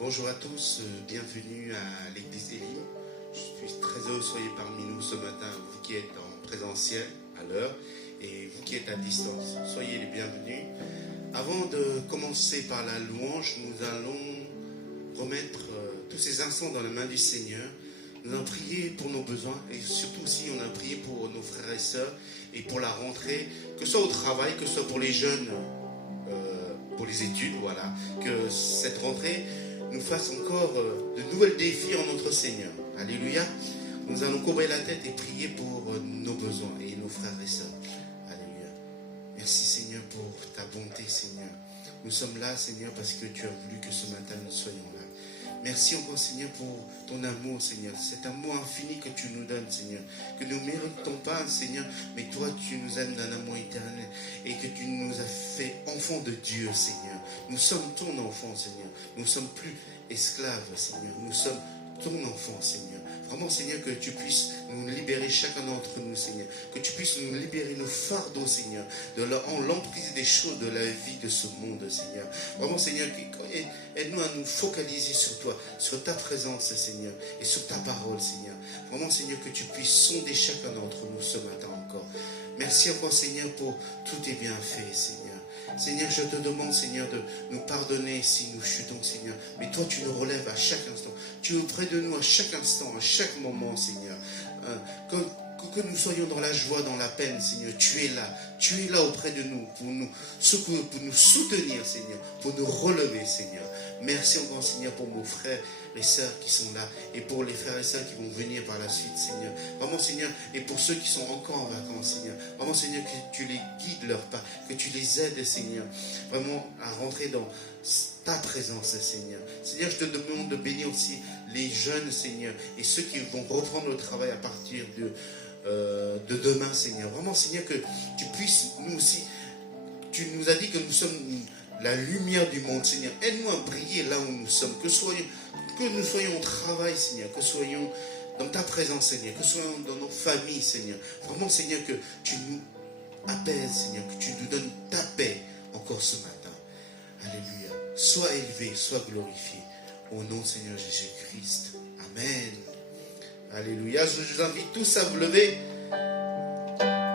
Bonjour à tous, bienvenue à l'église Élie. Je suis très heureux que vous soyez parmi nous ce matin, vous qui êtes en présentiel à l'heure et vous qui êtes à distance. Soyez les bienvenus. Avant de commencer par la louange, nous allons remettre tous ces instants dans la main du Seigneur. Nous allons prier pour nos besoins et surtout aussi on a prié pour nos frères et sœurs et pour la rentrée, que ce soit au travail, que ce soit pour les jeunes, pour les études, voilà, que cette rentrée nous fasse encore de nouvelles défis en notre Seigneur. Alléluia. Nous allons couvrir la tête et prier pour nos besoins et nos frères et sœurs. Alléluia. Merci Seigneur pour ta bonté Seigneur. Nous sommes là Seigneur parce que tu as voulu que ce matin nous soyons là. Merci encore Seigneur pour ton amour Seigneur, cet amour infini que tu nous donnes Seigneur, que nous ne méritons pas Seigneur, mais toi tu nous aimes d'un amour éternel et que tu nous as fait enfants de Dieu Seigneur. Nous sommes ton enfant Seigneur, nous ne sommes plus esclaves Seigneur, nous sommes ton enfant Seigneur. Vraiment Seigneur que tu puisses nous libérer chacun d'entre nous Seigneur, que tu puisses nous libérer nos fardeaux Seigneur, en l'emprise des choses de la vie de ce monde Seigneur. Vraiment Seigneur, aide-nous à nous focaliser sur toi, sur ta présence Seigneur et sur ta parole Seigneur. Vraiment Seigneur que tu puisses sonder chacun d'entre nous ce matin encore. Merci encore Seigneur pour tous tes bienfaits Seigneur. Seigneur, je te demande, Seigneur, de nous pardonner si nous chutons, Seigneur. Mais toi, tu nous relèves à chaque instant. Tu es auprès de nous à chaque instant, à chaque moment, Seigneur. Que nous soyons dans la joie, dans la peine, Seigneur. Tu es là. Tu es là auprès de nous pour nous secourir, pour nous soutenir, Seigneur. Pour nous relever, Seigneur. Merci encore, Seigneur, pour nos frères et sœurs qui sont là. Et pour les frères et sœurs qui vont venir par la suite, Seigneur. Vraiment, Seigneur. Et pour ceux qui sont encore en vacances, Seigneur. Vraiment, Seigneur, que tu les guides leur pas. Que tu les aides, Seigneur. Vraiment, à rentrer dans ta présence, Seigneur. Seigneur, je te demande de bénir aussi les jeunes, Seigneur. Et ceux qui vont reprendre le travail à partir de demain, Seigneur. Vraiment, Seigneur, que tu puisses, nous aussi, tu nous as dit que nous sommes la lumière du monde, Seigneur. Aide-nous à briller là où nous sommes. Que nous soyons au travail, Seigneur. Que soyons dans ta présence, Seigneur. Que soyons dans nos familles, Seigneur. Vraiment, Seigneur, que tu nous apaises, Seigneur. Que tu nous donnes ta paix encore ce matin. Alléluia. Sois élevé, sois glorifié. Au nom de Seigneur Jésus-Christ. Amen. Alléluia. Je vous invite tous à vous lever.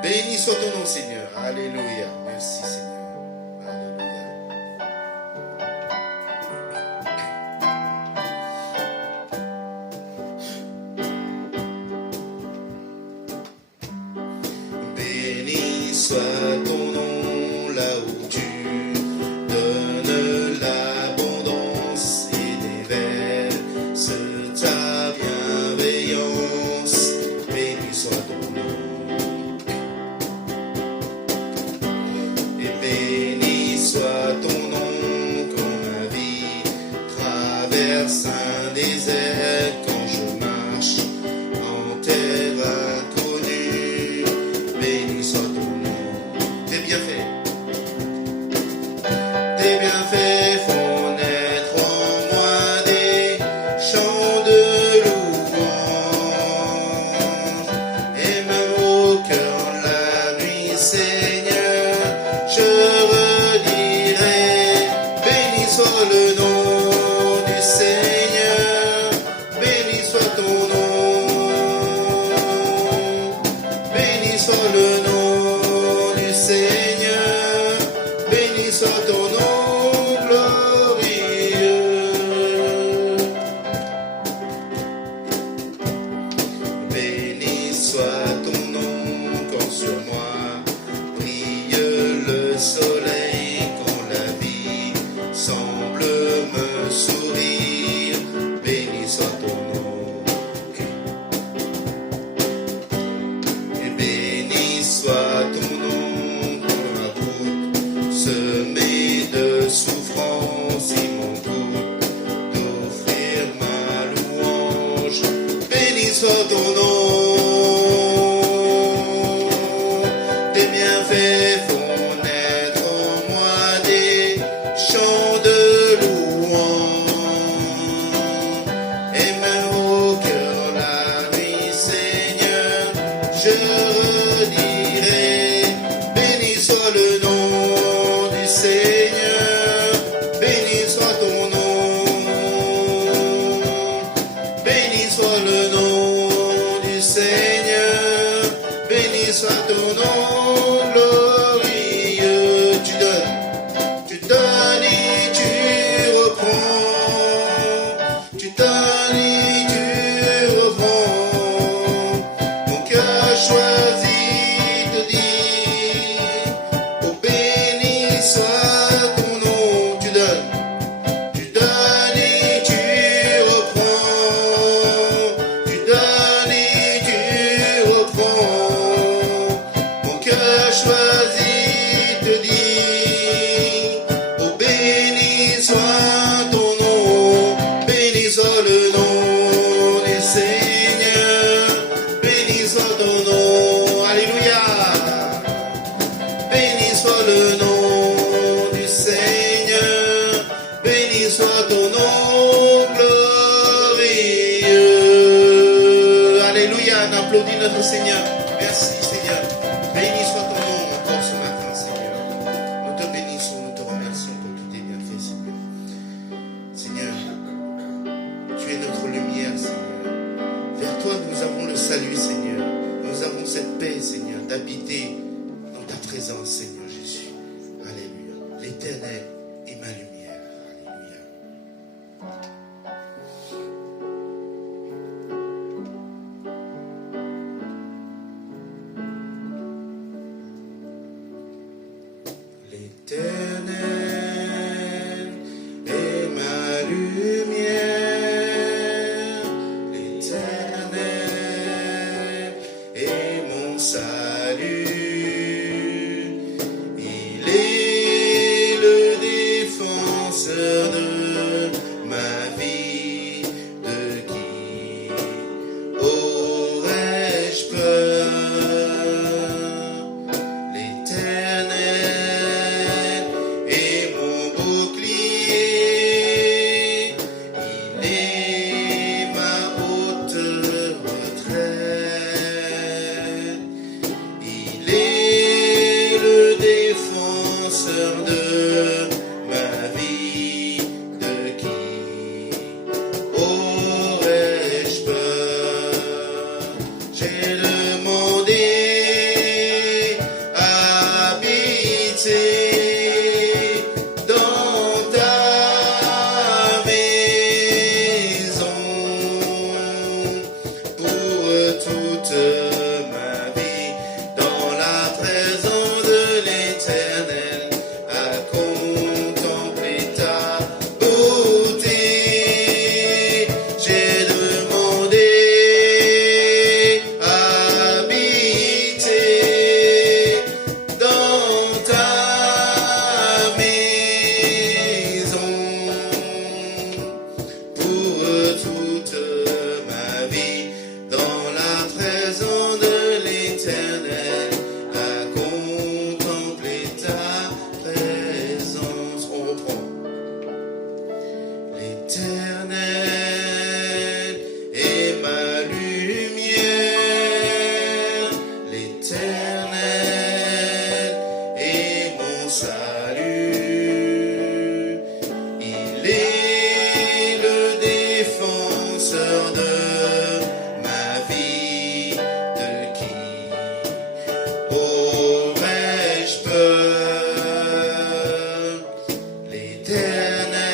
Béni soit ton nom, Seigneur. Alléluia. Merci, Seigneur. Béni soit ton nom là où tu donnes l'abondance et déverses ta bienveillance. Béni soit ton nom. Et béni soit ton nom quand ma vie traverse un désert, quand je marche en terre inconnue. Béni soit ton nom. Tes bienfaits. Tes bienfaits font naître en moi des chants de louange. Et même au cœur la nuit, Seigneur, je redirai. Béni soit le nom du Seigneur. Béni Oh, glorieux. Alléluia, on applaudit notre Seigneur. Merci Seigneur. Béni soit ton nom encore ce matin, Seigneur. Nous te bénissons, nous te remercions pour tous tes bienfaits, Seigneur. Seigneur, tu es notre lumière, Seigneur. Vers toi, nous avons le salut, Seigneur. Nous avons cette paix, Seigneur, d'habiter dans ta présence, Seigneur Jésus. Alléluia. L'Éternel est ma lumière. Alléluia. L'Éternel est ma lumière, l'Éternel est mon salut, il est le défenseur de ma vie, de qui aurais-je peur? L'Éternel est mon bouclier, il est ma haute retraite, il est le défenseur de ma vie, de qui aurais-je peur? J'ai demandé habiter dans ta maison pour toute ma vie, dans la présence de l'Éternel, à contempler ta beauté. J'ai demandé habiter dans ta maison pour toute ma vie, dans la présence de l'Éternel, à contempler ta présence. On reprend. L'Éternel est ma lumière, l'Éternel est mon salut, il est le défenseur de ma vie, de qui aurais-je peur? L'Éternel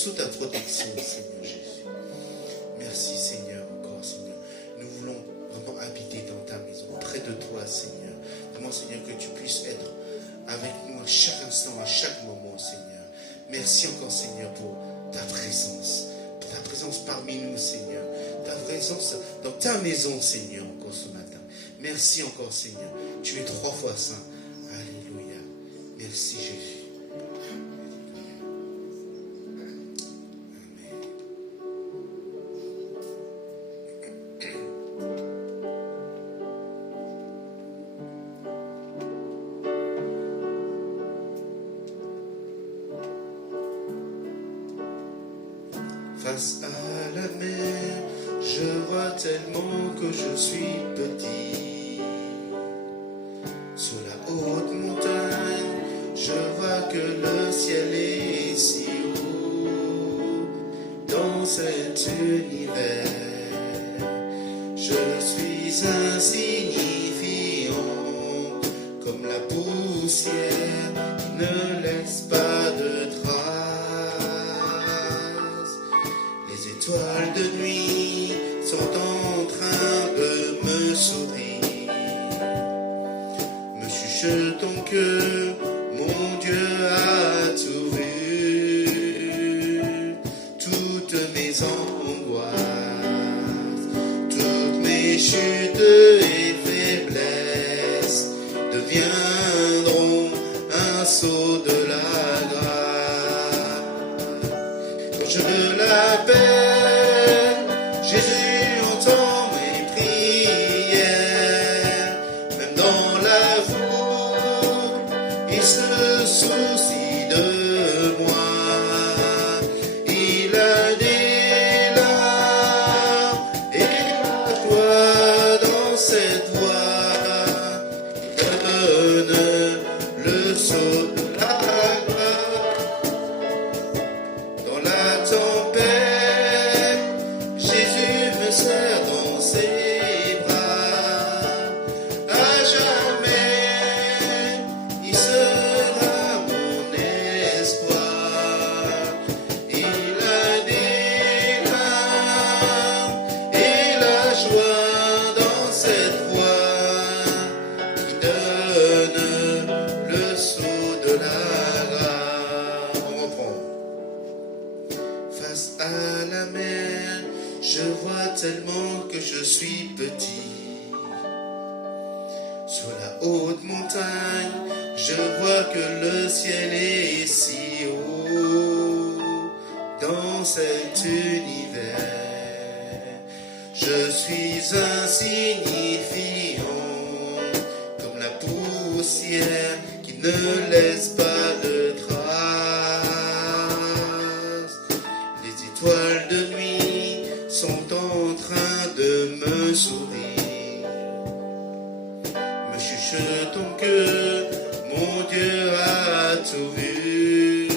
sous ta protection, Seigneur Jésus. Merci, Seigneur, encore, Seigneur. Nous voulons vraiment habiter dans ta maison, près de toi, Seigneur. Demande, Seigneur, que tu puisses être avec nous à chaque instant, à chaque moment, Seigneur. Merci encore, Seigneur, pour ta présence parmi nous, Seigneur. Ta présence dans ta maison, Seigneur, encore ce matin. Merci encore, Seigneur. Tu es 3 fois saint. Alléluia. Merci, Jésus. Face à la mer, je vois tellement que je suis petit. Sur la haute montagne, je vois que le ciel est si haut. Dans cet univers, je suis insignifiant, comme la poussière qui ne laisse pas de traces. Les étoiles de nuit sont en train de me sourire, me chuchotant que mon Dieu a tout vu. Toutes mes angoisses, toutes mes chutes et faiblesses deviendront un sceau de la grâce. Quand je l'appelle, Jésus entend mes prières. Même dans la foule, il se soucie de moi. Il a des larmes et la joie dans cette voix. Il donne le sceau de la grâce. Dans la tempête, Jésus me serre dans ses bras. À jamais, il sera mon espoir. Il a des larmes et la joie dans cette voix qui donne le sceau de la grâce. On reprend. Face à la mer, je vois tellement que je suis petit. Sur la haute montagne, je vois que le ciel est si haut. Dans cet univers, je suis insignifiant, comme la poussière qui ne laisse pas de traces. Les étoiles de nuit sont en train de me sourire, me chuchotant que mon Dieu a tout vu.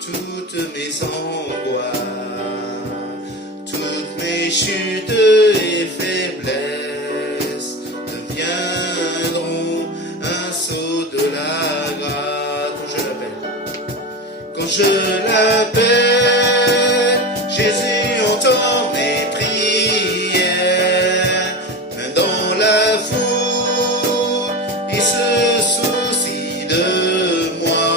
Toutes mes angoisses, toutes mes chutes et faiblesses deviendront un sceau de la grâce. Quand je l'appelle, Jésus entend mes prières. Même dans la foule, il se soucie de moi.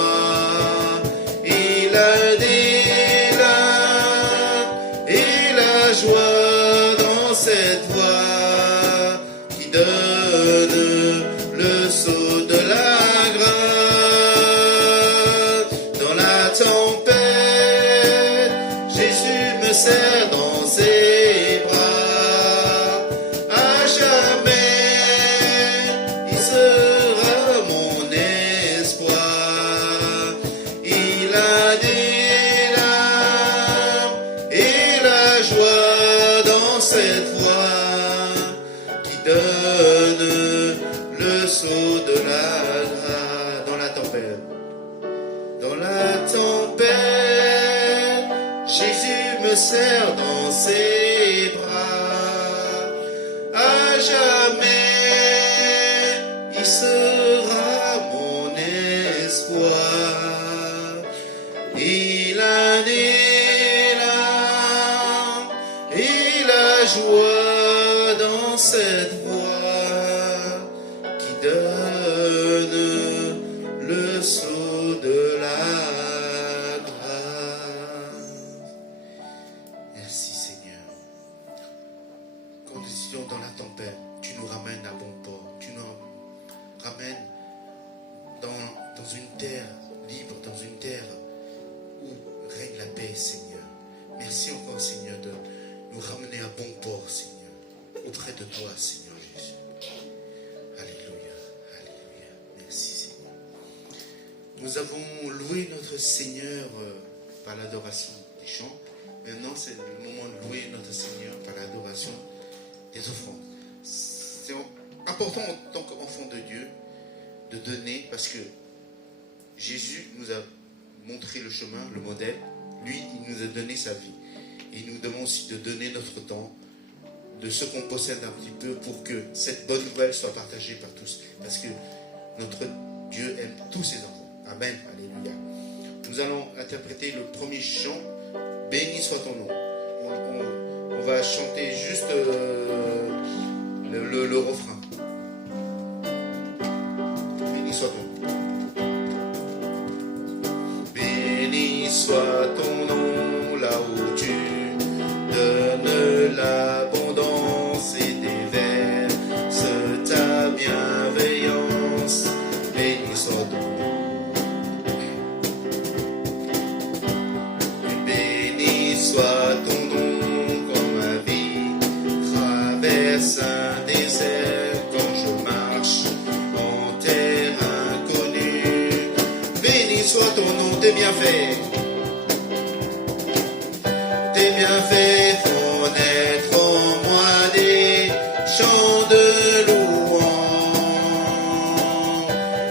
Il a des larmes et la joie dans cette voix qui donne le sceau de la grâce. Dans la tempête, Jésus me serre dans ses bras. À jamais, il sera mon espoir. Il a des larmes et la joie dans cette voix qui donne le sceau de la grâce. Dans la tempête, dans la tempête, Jésus me serre dans ses bras. À jamais, il sera mon espoir. Il a cette voix qui donne le sceau de la grâce. Merci Seigneur. Quand nous étions dans la tempête, tu nous ramènes à bon port. Tu nous ramènes dans une terre libre, dans une terre où règne la paix, Seigneur. Merci encore, Seigneur, de nous ramener à bon port, Seigneur, auprès de toi, Seigneur Jésus. Alléluia, alléluia. Merci, Seigneur. Nous avons loué notre Seigneur par l'adoration des chants. Maintenant, c'est le moment de louer notre Seigneur par l'adoration des offrandes. C'est important en tant qu'enfant de Dieu de donner, parce que Jésus nous a montré le chemin, le modèle. Lui, il nous a donné sa vie. Et il nous demande aussi de donner notre temps, de ce qu'on possède un petit peu, pour que cette bonne nouvelle soit partagée par tous. Parce que notre Dieu aime tous ses enfants. Amen. Alléluia. Nous allons interpréter le premier chant. Béni soit ton nom. On va chanter juste le refrain. Béni soit ton nom. Béni soit ton nom, là où tu donnes l'abondance et déverses ta bienveillance. Béni soit ton nom. Béni soit ton nom, quand ma vie traverse un désert, quand je marche en terre inconnue. Béni soit ton nom, tes bienfaits. Tes bienfaits font naître en moi des chants de louange.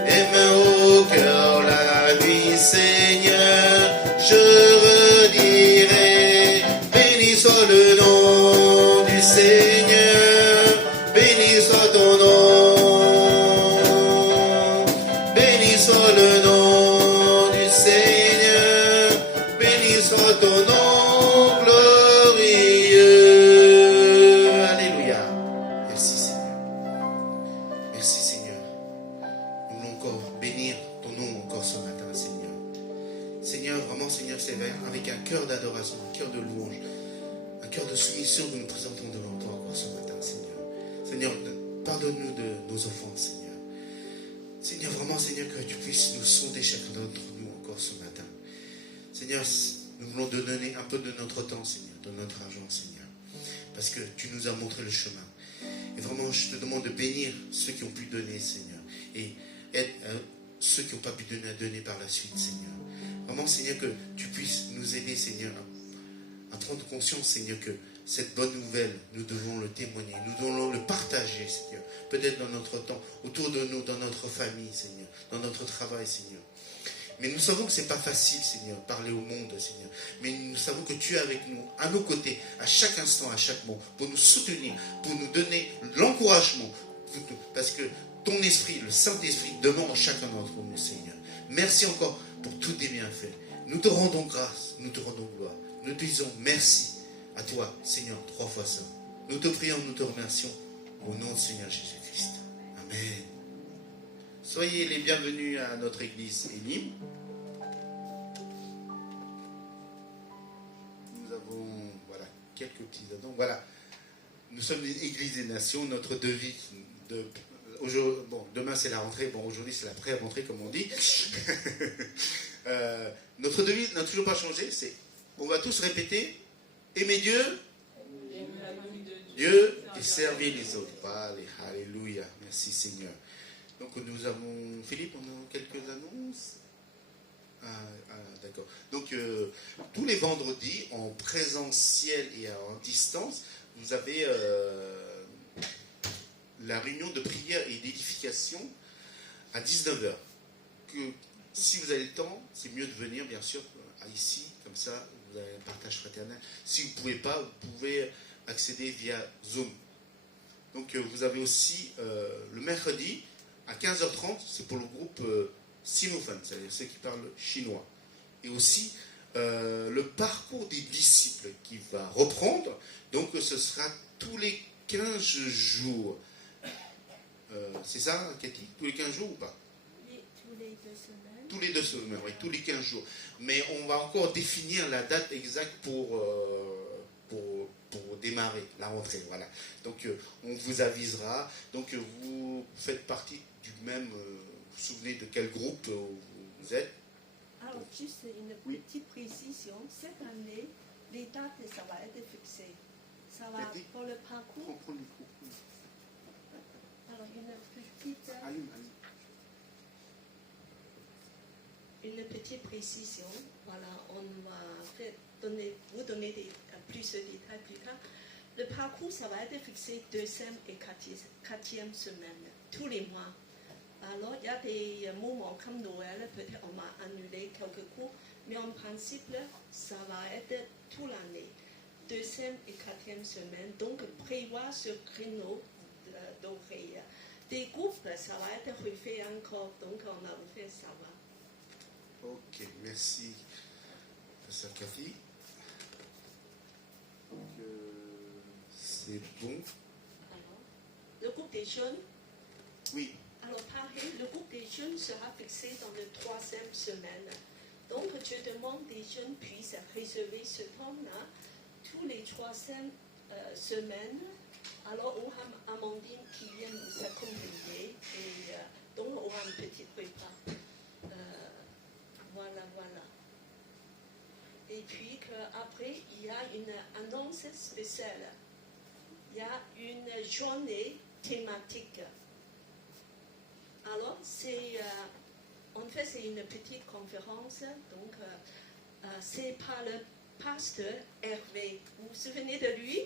Et main au cœur la vie, Seigneur, je redirai. Béni soit le nom du Seigneur, béni soit ton nom. Béni soit le nom du Seigneur, béni soit ton nom. Avec un cœur d'adoration, un cœur de louange, un cœur de soumission que nous présentons devant toi encore ce matin, Seigneur. Seigneur, pardonne-nous de nos offenses, Seigneur. Seigneur, vraiment, Seigneur, que tu puisses nous sonder chacun d'entre nous encore ce matin. Seigneur, nous voulons te donner un peu de notre temps, Seigneur, de notre argent, Seigneur, parce que tu nous as montré le chemin. Et vraiment, je te demande de bénir ceux qui ont pu donner, Seigneur, et aide ceux qui n'ont pas pu donner à donner par la suite, Seigneur. Vraiment, Seigneur, que tu puisses nous aider, Seigneur, à prendre conscience, Seigneur, que cette bonne nouvelle, nous devons le témoigner, nous devons le partager, Seigneur. Peut-être dans notre temps, autour de nous, dans notre famille, Seigneur, dans notre travail, Seigneur. Mais nous savons que ce n'est pas facile, Seigneur, parler au monde, Seigneur. Mais nous savons que tu es avec nous, à nos côtés, à chaque instant, à chaque moment, pour nous soutenir, pour nous donner l'encouragement. Parce que ton esprit, le Saint-Esprit, demande à chacun d'entre nous, Seigneur. Merci encore pour tous tes bienfaits. Nous te rendons grâce, nous te rendons gloire. Nous te disons merci à toi, Seigneur, 3 fois saint. Nous te prions, nous te remercions au nom du Seigneur Jésus-Christ. Amen. Soyez les bienvenus à notre église Elim. Nous avons quelques petits addons. Voilà, nous sommes une église des nations. Notre devise demain c'est la rentrée. Bon, aujourd'hui c'est la pré-rentrée comme on dit. Notre devise n'a toujours pas changé. On va tous répéter: aimer Dieu, Dieu et servir les autres. Allez, alléluia. Merci Seigneur. Donc nous avons, Philippe, on a quelques annonces. D'accord. Donc tous les vendredis, en présentiel et en distance, vous avez la réunion de prière et d'édification à 19h. Si vous avez le temps, c'est mieux de venir, bien sûr, ici, comme ça, vous avez un partage fraternel. Si vous ne pouvez pas, vous pouvez accéder via Zoom. Donc vous avez aussi le mercredi, à 15h30, c'est pour le groupe sinophone, c'est-à-dire ceux qui parlent chinois. Et aussi le parcours des disciples qui va reprendre. Donc ce sera tous les 15 jours. C'est ça, Cathy? Tous les 15 jours ou pas? Oui, tous les 2 semaines. Tous les 2 semaines, oui, tous les 15 jours. Mais on va encore définir la date exacte pour démarrer la rentrée. Voilà. Donc on vous avisera. Donc vous faites partie du même. Vous vous souvenez de quel groupe vous êtes? Alors, juste une petite précision. Cette année, les dates, ça va être fixé. Ça va pour le parcours. Prends le micro. Alors, une petite précision. Voilà, on va vous donner plus de détails plus tard. Le parcours, ça va être fixé 2e et 4e semaine, tous les mois. Alors, il y a des moments comme Noël, peut-être on va annuler quelques cours, mais en principe, ça va être toute l'année, 2e et 4e semaine. Donc, prévoir ce créneau d'horaire. Des groupes, ça va être refait encore, donc on va vous faire savoir. Ok, merci, professeur Cathy. C'est bon. Alors, le groupe des jeunes. Oui. Alors, pareil, le groupe des jeunes sera fixé dans la 3e semaine. Donc, je demande des jeunes puissent réserver ce temps-là tous les 3e semaines. Alors, on a Amandine qui vient nous accompagner et donc on aura un petit repas. Voilà. Et puis qu'après, il y a une annonce spéciale. Il y a une journée thématique. Alors, en fait, c'est une petite conférence. Donc, c'est par le pasteur Hervé. Vous vous souvenez de lui?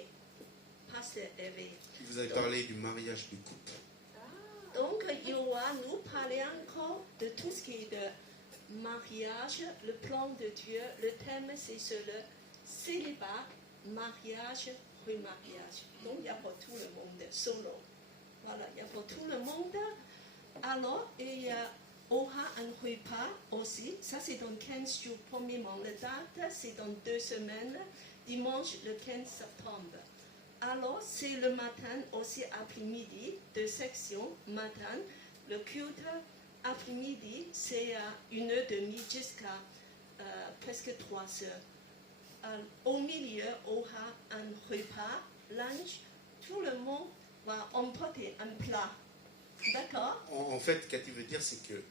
Pasteur Hervé. Vous avez parlé du mariage du couple. Donc, il va nous parler encore de tout ce qui est de mariage, le plan de Dieu. Le thème, c'est sur le célibat, mariage, remariage. Donc, il y a pour tout le monde, solo. Voilà, il y a pour tout le monde. Alors, il y aura un repas aussi. Ça, c'est dans 15 jours. Premièrement, la date, c'est dans 2 semaines, dimanche le 15 septembre. Alors, c'est le matin, aussi après-midi, 2 sections, matin. Le culte après-midi, c'est à 1h30 jusqu'à presque 3 heures. Au milieu, on aura un repas, lunch. Tout le monde va emporter un plat. D'accord. En fait, Cathy veut dire, c'est que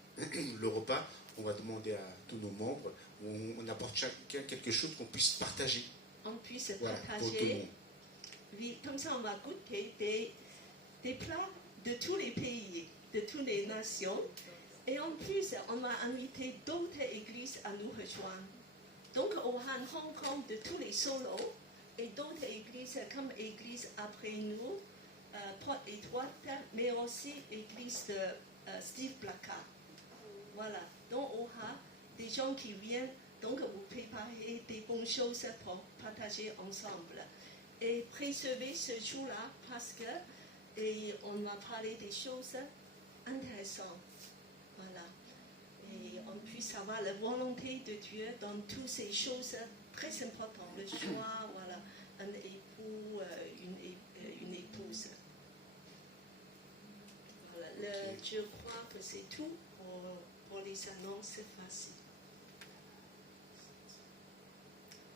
le repas, on va demander à tous nos membres, on apporte chacun quelque chose qu'on puisse partager. On puisse partager. Pour tout le monde. Oui, comme ça, on va goûter des plats de tous les pays, de toutes les nations. Et en plus, on va inviter d'autres églises à nous rejoindre. Donc, on aura une rencontre de tous les solos et d'autres églises comme l'église après nous, Porte Étroite, mais aussi l'église de Steve Blacard. Voilà. Donc, on aura des gens qui viennent, donc vous préparez des bonnes choses pour partager ensemble. Et préserver ce jour-là parce que on va parler des choses intéressantes. Voilà. Et on puisse avoir la volonté de Dieu dans toutes ces choses très importantes. Le choix, voilà, un époux, une épouse. Voilà. Je crois que c'est tout pour les annonces faciles.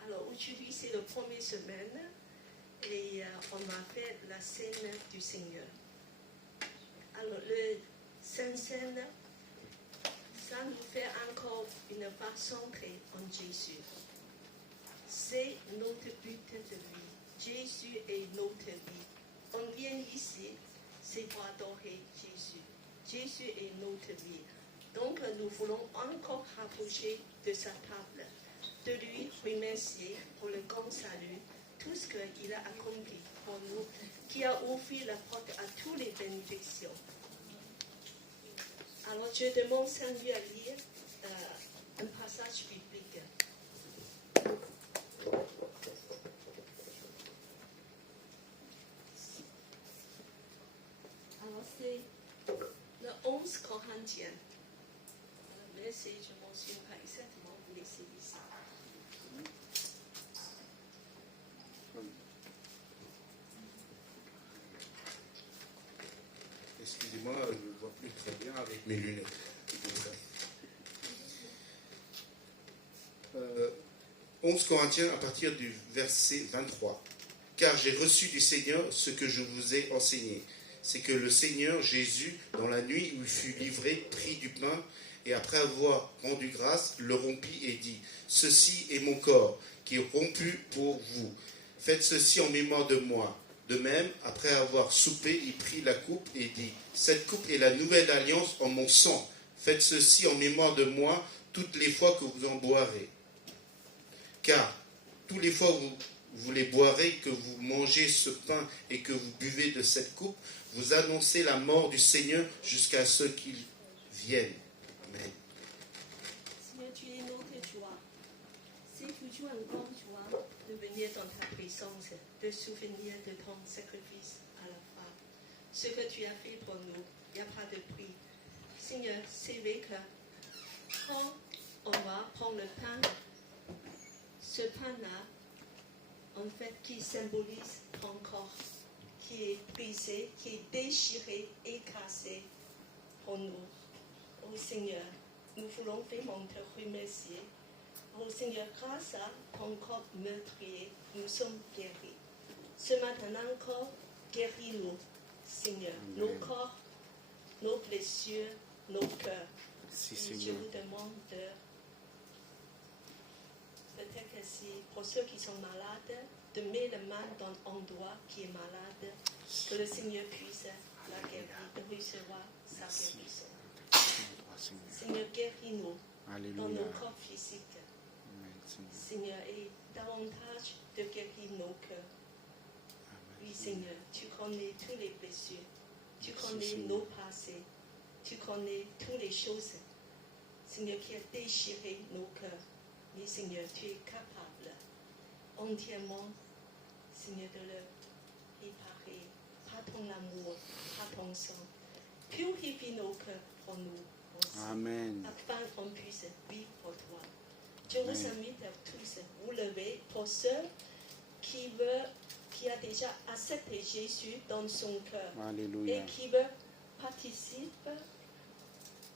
Alors aujourd'hui, c'est la première semaine. Et on va faire la scène du Seigneur. Alors, le Saint-Scène, ça nous fait encore une façon d'entrer en Jésus. C'est notre but de vie. Jésus est notre vie. On vient ici, c'est pour adorer Jésus. Jésus est notre vie. Donc, nous voulons encore rapprocher de sa table, de lui remercier pour le grand salut, tout ce qu'il a accompli pour nous, qui a ouvert la porte à toutes les bénédictions. Alors, je demande Saint-Louis à lire un passage biblique. Alors, c'est le 11 Corinthiens. Mais je ne m'en souviens pas exactement, vous laissez ici. excusez-moi, je ne vois plus très bien avec mes lunettes. 11 Corinthiens à partir du verset 23. Car j'ai reçu du Seigneur ce que je vous ai enseigné. C'est que le Seigneur Jésus, dans la nuit où il fut livré, prit du pain et après avoir rendu grâce, le rompit et dit, ceci est mon corps qui est rompu pour vous. Faites ceci en mémoire de moi. De même, après avoir soupé, il prit la coupe et dit, cette coupe est la nouvelle alliance en mon sang. Faites ceci en mémoire de moi toutes les fois que vous en boirez. Car toutes les fois que vous les boirez, que vous mangez ce pain et que vous buvez de cette coupe, vous annoncez la mort du Seigneur jusqu'à ce qu'il vienne. Amen. Seigneur, tu es notre joie. C'est toujours un grand joie de venir dans ta présence, de souvenir de ton sacrifice à la croix. Ce que tu as fait pour nous, il n'y a pas de prix. Seigneur, c'est vrai que quand on va prendre le pain, ce pain-là, en fait, qui symbolise ton corps, qui est brisé, qui est déchiré et cassé pour nous. Oh Seigneur, nous voulons vraiment te remercier. Oh Seigneur, grâce à ton corps meurtrier, nous sommes guéris. Ce matin encore, guéris-nous, Seigneur, nos corps, nos blessures, nos cœurs. Si, Et Seigneur. je vous demande de, peut-être que si, pour ceux qui sont malades, de mettre la main dans l'endroit qui est malade, que le Seigneur puisse la guérir, de recevoir sa guérison. Seigneur, guéris-nous dans Alléluia. nos corps physiques. Amen, Seigneur. Seigneur, et davantage de guérir nos cœurs. Amen, Oui, Seigneur, tu connais tous les blessures, tu Merci, connais Seigneur. nos passés, tu connais toutes les choses, Seigneur, qui a déchiré nos cœurs. Mais Seigneur, tu es capable entièrement, Seigneur, de le réparer par ton amour, par ton sang. Purifie nos cœurs pour nous aussi, Amen. afin qu'on puisse vivre pour toi. Je vous invite à tous vous lever pour ceux qui a déjà accepté Jésus dans son cœur Alléluia. et qui veut participer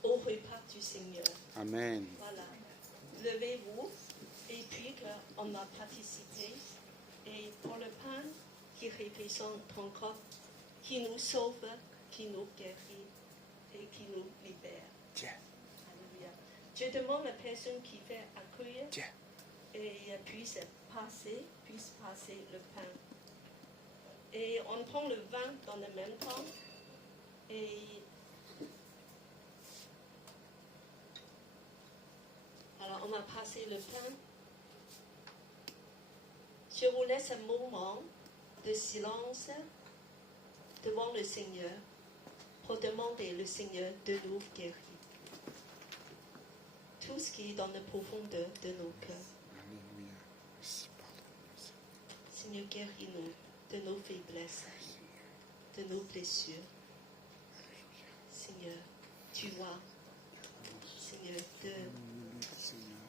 au repas du Seigneur. Amen. Voilà. Levez-vous et puis qu'on va participer. Et pour le pain qui représente ton corps, qui nous sauve, qui nous guérit et qui nous libère. Tiens, Alléluia. Je demande à la personne qui fait accueillir tiens. et puisse passer le pain. Et on prend le vin dans le même temps. Et alors on va passer le pain. Je vous laisse un moment de silence devant le Seigneur pour demander le Seigneur de nous guérir. Tout ce qui est dans la profondeur de nos cœurs. Alléluia. Merci, pardonne-nous, Seigneur, Seigneur. guéris-nous de nos faiblesses, de nos blessures. Seigneur, tu vois, Seigneur, de Alléluia, Seigneur.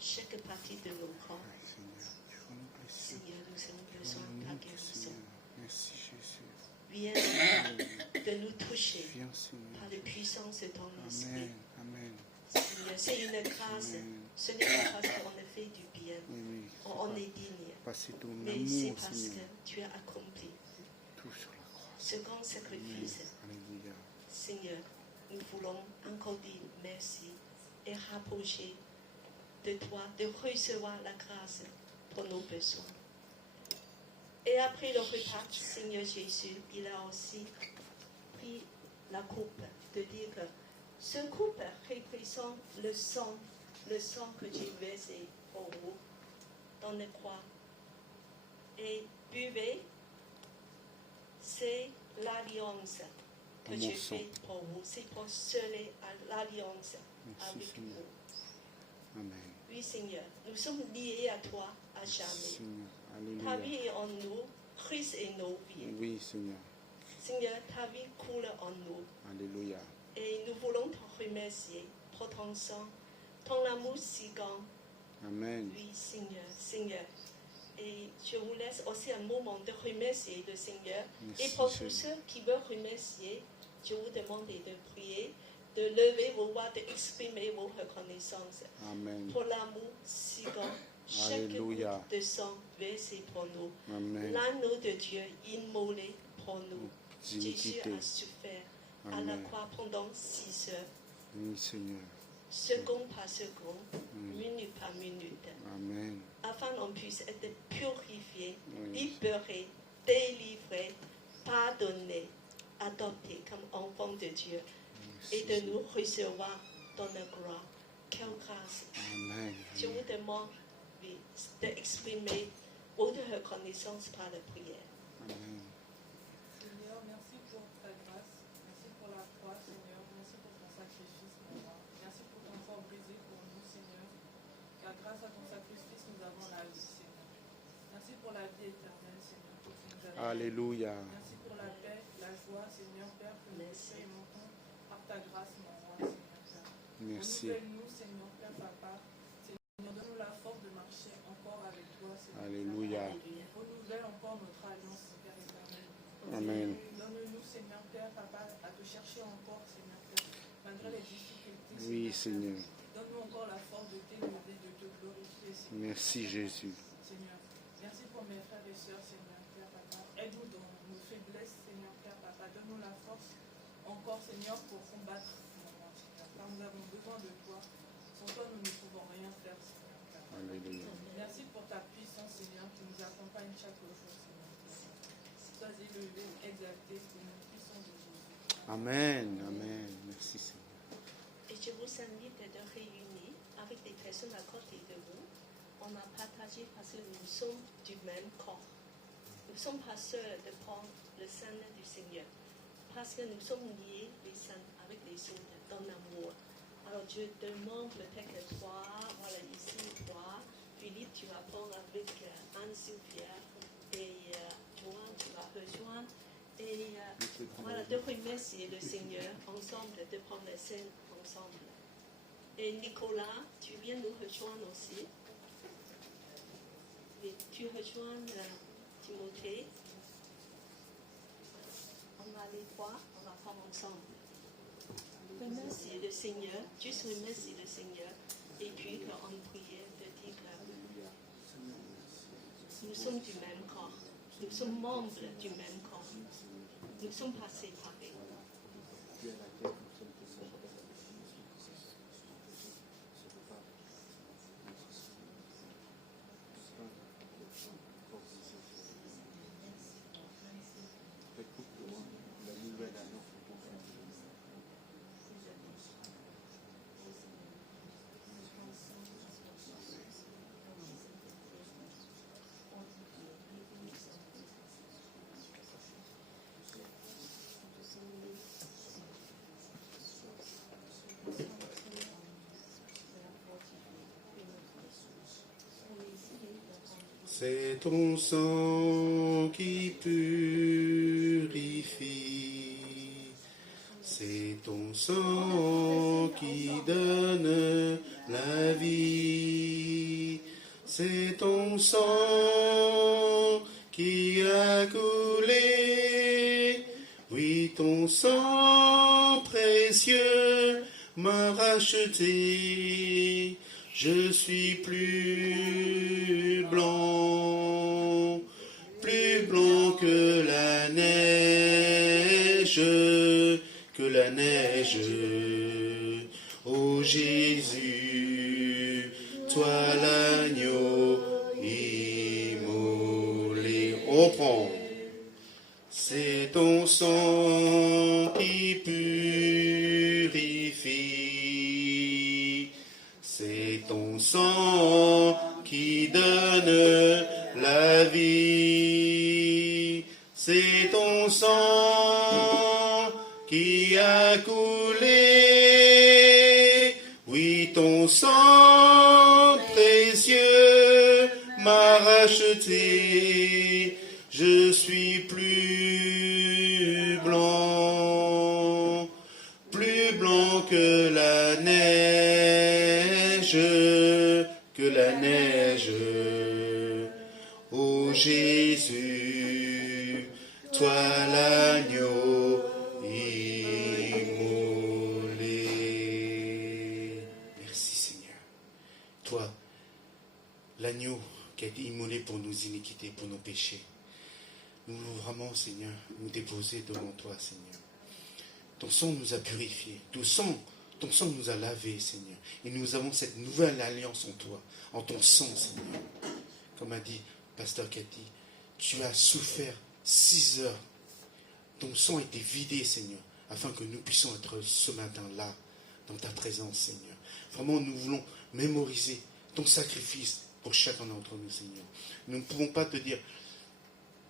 chaque partie de nos corps. Seigneur, tu vas nous blesser. Seigneur, nous avons besoin de ta Alléluia, guérison. Seigneur. Merci, Jésus. Viens Alléluia. de nous toucher Viens, Seigneur. par la puissance de ton esprit. Amen. Amen. Seigneur, c'est une grâce. Amen. Ce n'est pas parce qu'on a fait du bien. Oui, oui. On est digne. Passer ton Mais c'est amour, parce Seigneur. que tu as accompli Tout sur la croix. ce grand sacrifice. Alléluia. Seigneur, nous voulons encore dire merci et rapprocher de toi, de recevoir la grâce pour nos besoins. Et après le repas, Seigneur Jésus, il a aussi pris la coupe, de dire que ce coupe représente le sang que j'ai versé pour vous dans la croix. Et buvez, c'est l'alliance que Mon j'ai sang. faite pour vous. C'est pour sceller l'alliance Merci, avec Seigneur. vous. Amen. Oui, Seigneur, nous sommes liés à toi à jamais. Seigneur. Ta Alléluia. vie est en nous, Christ est nos vies. Oui, Seigneur. Seigneur, ta vie coule en nous. Alléluia. Et nous voulons te remercier pour ton sang, ton amour si grand. Amen. Oui, Seigneur, Seigneur. Et je vous laisse aussi un moment de remercier le Seigneur. Merci, Et pour tous Seigneur. ceux qui veulent remercier, Je vous demande de prier, de lever vos voix, d'exprimer vos reconnaissances Amen. pour l'amour si grand. Chaque Alléluia. goutte de sang versé pour nous. Amen. L'agneau de Dieu immolé pour nous. Jésus Iniquité. a souffert à la Amen. croix pendant 6 heures, Oui, Seigneur. seconde par seconde, Mm. minute par minute, Amen. afin qu'on puisse être purifié, Oui. libéré, délivré, pardonné, adopté comme enfant de Dieu et de nous recevoir dans la gloire. Quelle grâce! Amen. Je vous demande oui, d'exprimer votre reconnaissance par la prière. Amen. Seigneur, merci pour ta grâce, merci pour la croix, Seigneur, merci pour ton sacrifice, mon roi. Merci pour ton sang brisé pour nous, Seigneur, car grâce à ton sacrifice, nous avons la vie, Seigneur. Merci pour la vie éternelle, Seigneur, que tu nous as donnée. Alléluia. Merci pour la paix, la joie, Seigneur, Père, que nous Merci. expérimentons par ta grâce, mon roi, Seigneur, Père. Merci. Renouvelle-nous, Seigneur, Père, Papa. Seigneur, donne-nous la force de marcher encore avec toi, Seigneur. Alléluia. Alléluia. Renouvelle encore notre alliance, Père éternel. Amen. Donne-nous, Seigneur Père, Papa, à te chercher encore, Seigneur Père, malgré les difficultés. Oui, Seigneur. Donne-nous encore la force de t'élever, de te glorifier, Seigneur. Merci, Jésus. Seigneur, merci pour mes frères et sœurs, Seigneur Père, Papa. Aide-nous dans nos faiblesses, Seigneur Père, Papa. Donne-nous la force encore, Seigneur, pour combattre, mon roi, Seigneur. Car nous avons besoin de toi. Sans toi, nous ne pouvons rien faire, Seigneur Père. Alléluia. Merci pour ta puissance, Seigneur, qui nous accompagne chaque jour, Seigneur. Sois élevé, exalté, au nom puissant de Jésus. Amen. Amen. Merci, Seigneur. Et je vous invite de réunir avec des personnes à côté de vous. On a partagé parce que nous sommes du même corps. Nous ne sommes pas seuls de prendre le sein du Seigneur. Parce que nous sommes liés les saints avec les autres dans l'amour. Alors je demande peut-être que toi, voilà ici, toi, Philippe, tu vas prendre avec Anne-Sophia et toi, tu vas rejoindre. Et voilà, de remercier le Seigneur ensemble, de prendre la scène ensemble. Et Nicolas, tu viens nous rejoindre aussi. Et tu rejoins Timothée. On va les trois, on va prendre ensemble. Remercier le Seigneur, juste remercier le Seigneur. Et puis en prière, de dire que nous sommes du même corps. Nous sommes membres du même corps. Nous ne sommes pas séparés. C'est ton sang qui purifie, c'est ton sang qui donne la vie, c'est ton sang qui a coulé, oui ton sang précieux m'a racheté. Je suis plus blanc que la neige, Ô Jésus, toi l'agneau immolé. On prend. C'est ton sang qui purifie. C'est ton sang qui donne la vie. C'est ton sang qui a coulé. Oui, ton sang précieux m'a racheté. Je suis plus blanc que la neige, Ô Jésus, toi l'agneau immolé. qui a été immolé pour nos iniquités, pour nos péchés. Nous voulons vraiment, Seigneur, nous déposer devant toi, Seigneur. Ton sang nous a purifiés. Ton sang nous a lavés, Seigneur. Et nous avons cette nouvelle alliance en toi, en ton sang, Seigneur. Comme a dit Pasteur Cathy, tu as souffert 6 heures. Ton sang a été vidé, Seigneur, afin que nous puissions être ce matin-là, dans ta présence, Seigneur. Vraiment, nous voulons mémoriser ton sacrifice pour chacun d'entre nous, Seigneur. Nous ne pouvons pas te dire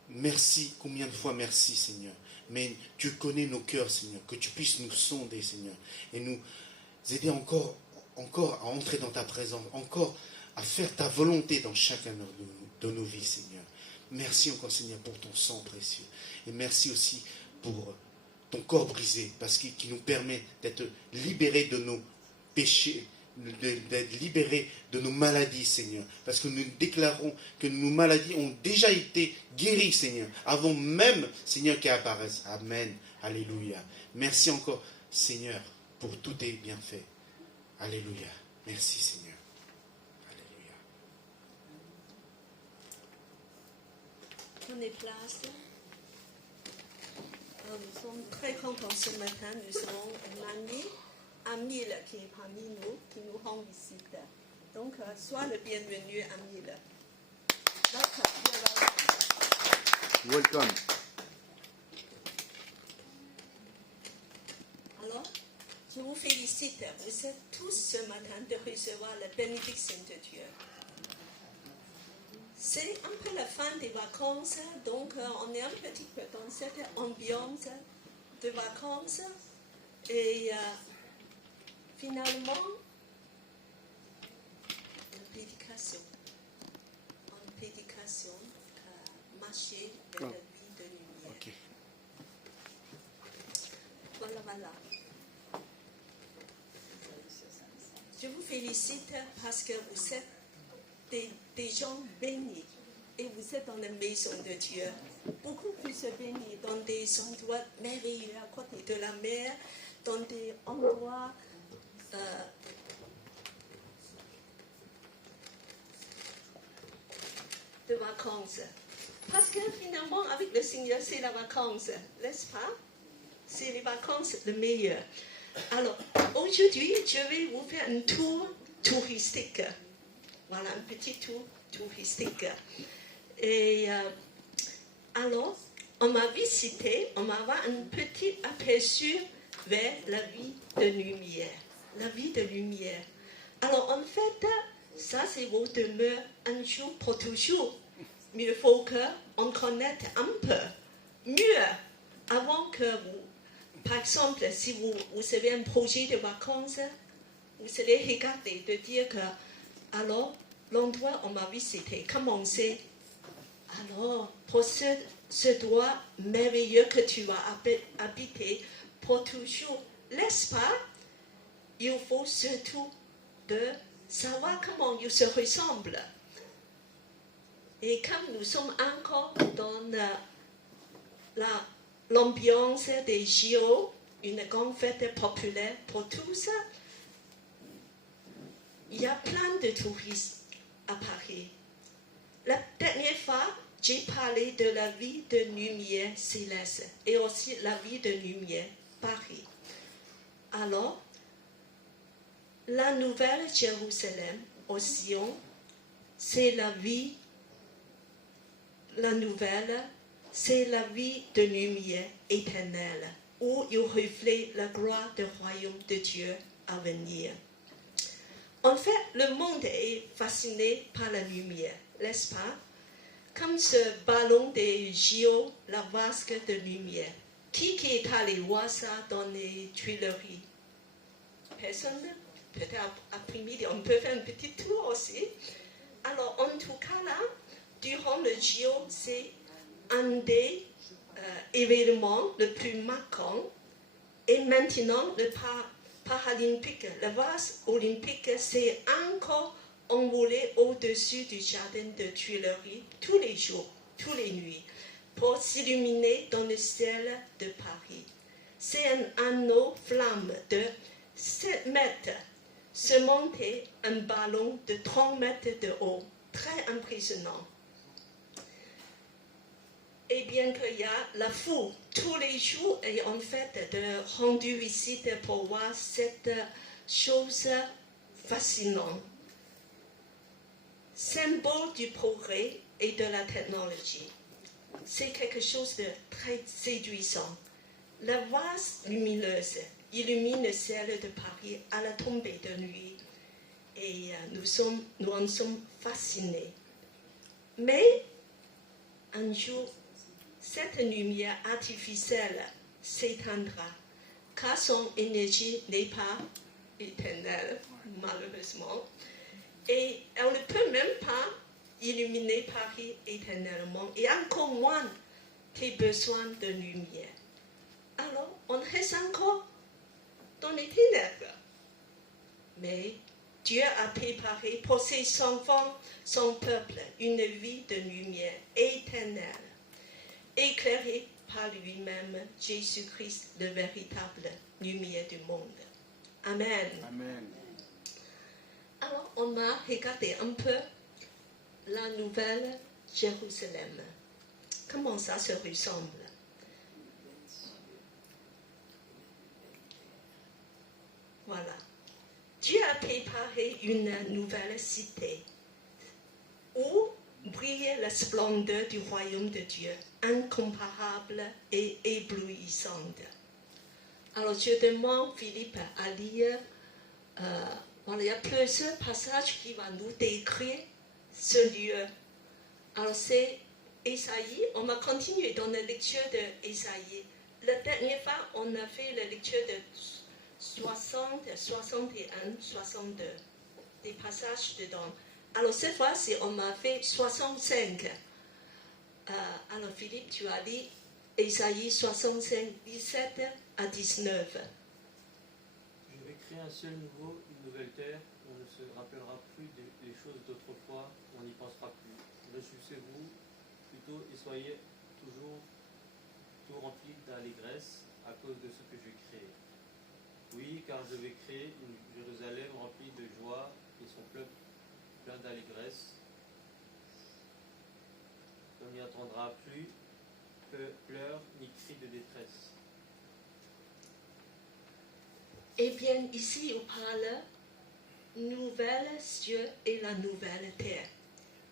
merci, combien de fois merci, Seigneur. Mais tu connais nos cœurs, Seigneur. Que tu puisses nous sonder, Seigneur. Et nous aider encore à entrer dans ta présence. Encore à faire ta volonté dans chacun de nos vies, Seigneur. Merci encore, Seigneur, pour ton sang précieux. Et merci aussi pour ton corps brisé, parce qu'il nous permet d'être libérés de nos péchés, d'être libérés de nos maladies, Seigneur. Parce que nous déclarons que nos maladies ont déjà été guéries, Seigneur, avant même, Seigneur, qu'elles apparaissent. Amen. Alléluia. Merci encore, Seigneur, pour tous tes bienfaits. Alléluia. Merci, Seigneur. Alléluia. Prenez place. Nous sommes très contents ce matin. Nous avons un ami, Amil, qui est parmi nous, qui nous rend visite. Donc, sois le bienvenu, Amil. Welcome. Alors, je vous félicite. Vous êtes tous ce matin de recevoir la bénédiction de Dieu. C'est un peu la fin des vacances, donc on est un petit peu dans cette ambiance de vacances. Et finalement, une prédication, marcher vers la vie de lumière. Okay. Voilà. Je vous félicite parce que vous êtes des gens bénis et vous êtes dans la maison de Dieu. Beaucoup plus bénis dans des endroits merveilleux à côté de la mer, dans des endroits de vacances. Parce que finalement, avec le Seigneur, c'est la vacance, n'est-ce pas? C'est les vacances le meilleur. Alors, aujourd'hui, je vais vous faire un tour touristique. Voilà, un petit tour touristique. Et alors, on m'a visité, on m'a avoir un petit aperçu vers la vie de lumière. La vie de lumière. Alors, en fait, ça, c'est vos demeures un jour pour toujours. Mais il faut qu'on connaisse un peu mieux avant que vous. Par exemple, si vous avez un projet de vacances, vous allez regarder, de dire que, alors, l'endroit où on m'a visité, comment c'est? Alors, pour ce droit merveilleux que tu vas habiter pour toujours, n'est-ce pas? Il faut surtout de savoir comment il se ressemble. Et comme nous sommes encore dans l'ambiance des JO, une grande fête populaire pour tous, il y a plein de touristes à Paris. La dernière fois, j'ai parlé de la vie de lumière céleste et aussi la vie de lumière Paris. Alors, la nouvelle Jérusalem au Sion, c'est la vie, la nouvelle, c'est la vie de lumière éternelle, où il reflète la gloire du royaume de Dieu à venir. En fait, le monde est fasciné par la lumière, n'est-ce pas? Comme ce ballon des JO, la vasque de lumière. Qui est allé voir ça dans les Tuileries? Personne? Peut-être après-midi, on peut faire un petit tour aussi. Alors, en tout cas, là, durant le JO, c'est un des événements le plus marquant. Et maintenant, le Paralympique, la vase olympique, c'est encore envolé au-dessus du jardin de Tuileries tous les jours, toutes les nuits, pour s'illuminer dans le ciel de Paris. C'est un anneau flamme de 7 mètres, surmonté un ballon de 30 mètres de haut. très impressionnant. Et bien qu'il y a la foule tous les jours, et en fait, de rendu visite pour voir cette chose fascinante, symbole du progrès et de la technologie. C'est quelque chose de très séduisant. La vase lumineuse illumine le ciel de Paris à la tombée de nuit et nous en sommes fascinés. Mais un jour, cette lumière artificielle s'éteindra car son énergie n'est pas éternelle, malheureusement. Et elle ne peut même pas illuminer Paris éternellement, et encore moins tes besoins de lumière. Alors, on reste encore dans les ténèbres. Mais Dieu a préparé pour ses enfants, son peuple, une vie de lumière éternelle, éclairée par lui-même, Jésus-Christ, le véritable lumière du monde. Amen. Amen. Alors, on a regardé un peu la nouvelle Jérusalem. Comment ça se ressemble? Voilà. Dieu a préparé une nouvelle cité où brille la splendeur du royaume de Dieu, incomparable et éblouissante. Alors, je demande Philippe à lire. Voilà, il y a plusieurs passages qui vont nous décrire ce lieu. Alors, c'est Ésaïe. On va continuer dans la lecture d'Ésaïe. La dernière fois, on a fait la lecture de 60, 61, 62. Des passages dedans. Alors, cette fois-ci, on a fait 65. Alors, Philippe, tu as dit Ésaïe 65, 17 à 19. Je vais créer un seul nouveau, une nouvelle terre, où on ne se rappellera plus des choses d'autrefois, où on n'y pensera plus. Réjouissez-vous plutôt et soyez toujours tout remplis d'allégresse à cause de ce que j'ai créé. Oui, car je vais créer une Jérusalem remplie de joie et son peuple plein d'allégresse. On n'y entendra plus pleurs ni cris de détresse. Eh bien, ici, on parle nouvelle cieux et la nouvelle terre.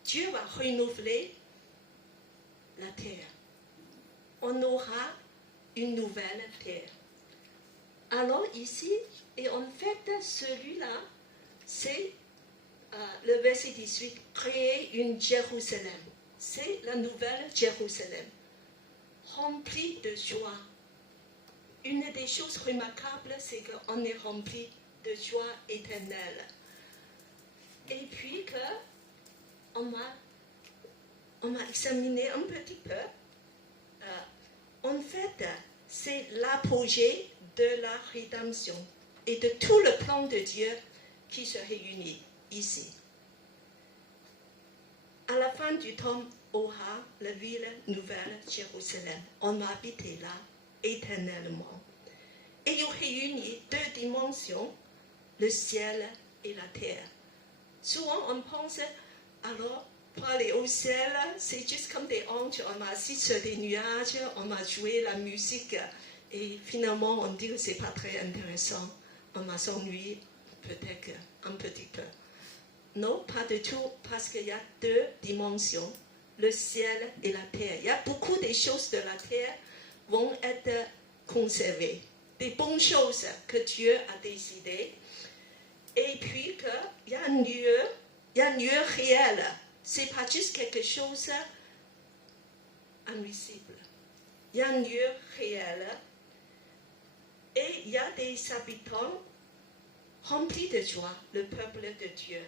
Dieu va renouveler la terre. On aura une nouvelle terre. Alors ici, et en fait, celui-là, c'est le verset 18, créer une Jérusalem. C'est la nouvelle Jérusalem, remplie de joie. Une des choses remarquables, c'est qu'on est rempli de joie éternelle. Et puis on m'a examiné un petit peu. En fait, c'est l'apogée de la rédemption et de tout le plan de Dieu qui se réunit ici. À la fin du temps, aura la ville nouvelle Jérusalem. On va habiter là éternellement. Et il réunit deux dimensions, le ciel et la terre. Souvent, on pense, alors, pour aller au ciel, c'est juste comme des anges, on va assis sur des nuages, on va jouer la musique, et finalement, on dit que ce n'est pas très intéressant. On va s'ennuyer peut-être un petit peu. Non, pas du tout, parce qu'il y a deux dimensions, le ciel et la terre. Il y a beaucoup de choses de la terre vont être conservées, des bonnes choses que Dieu a décidées, et puis qu'il y a un lieu réel. Ce n'est pas juste quelque chose invisible. Il y a un lieu réel, et il y a des habitants remplis de joie, le peuple de Dieu.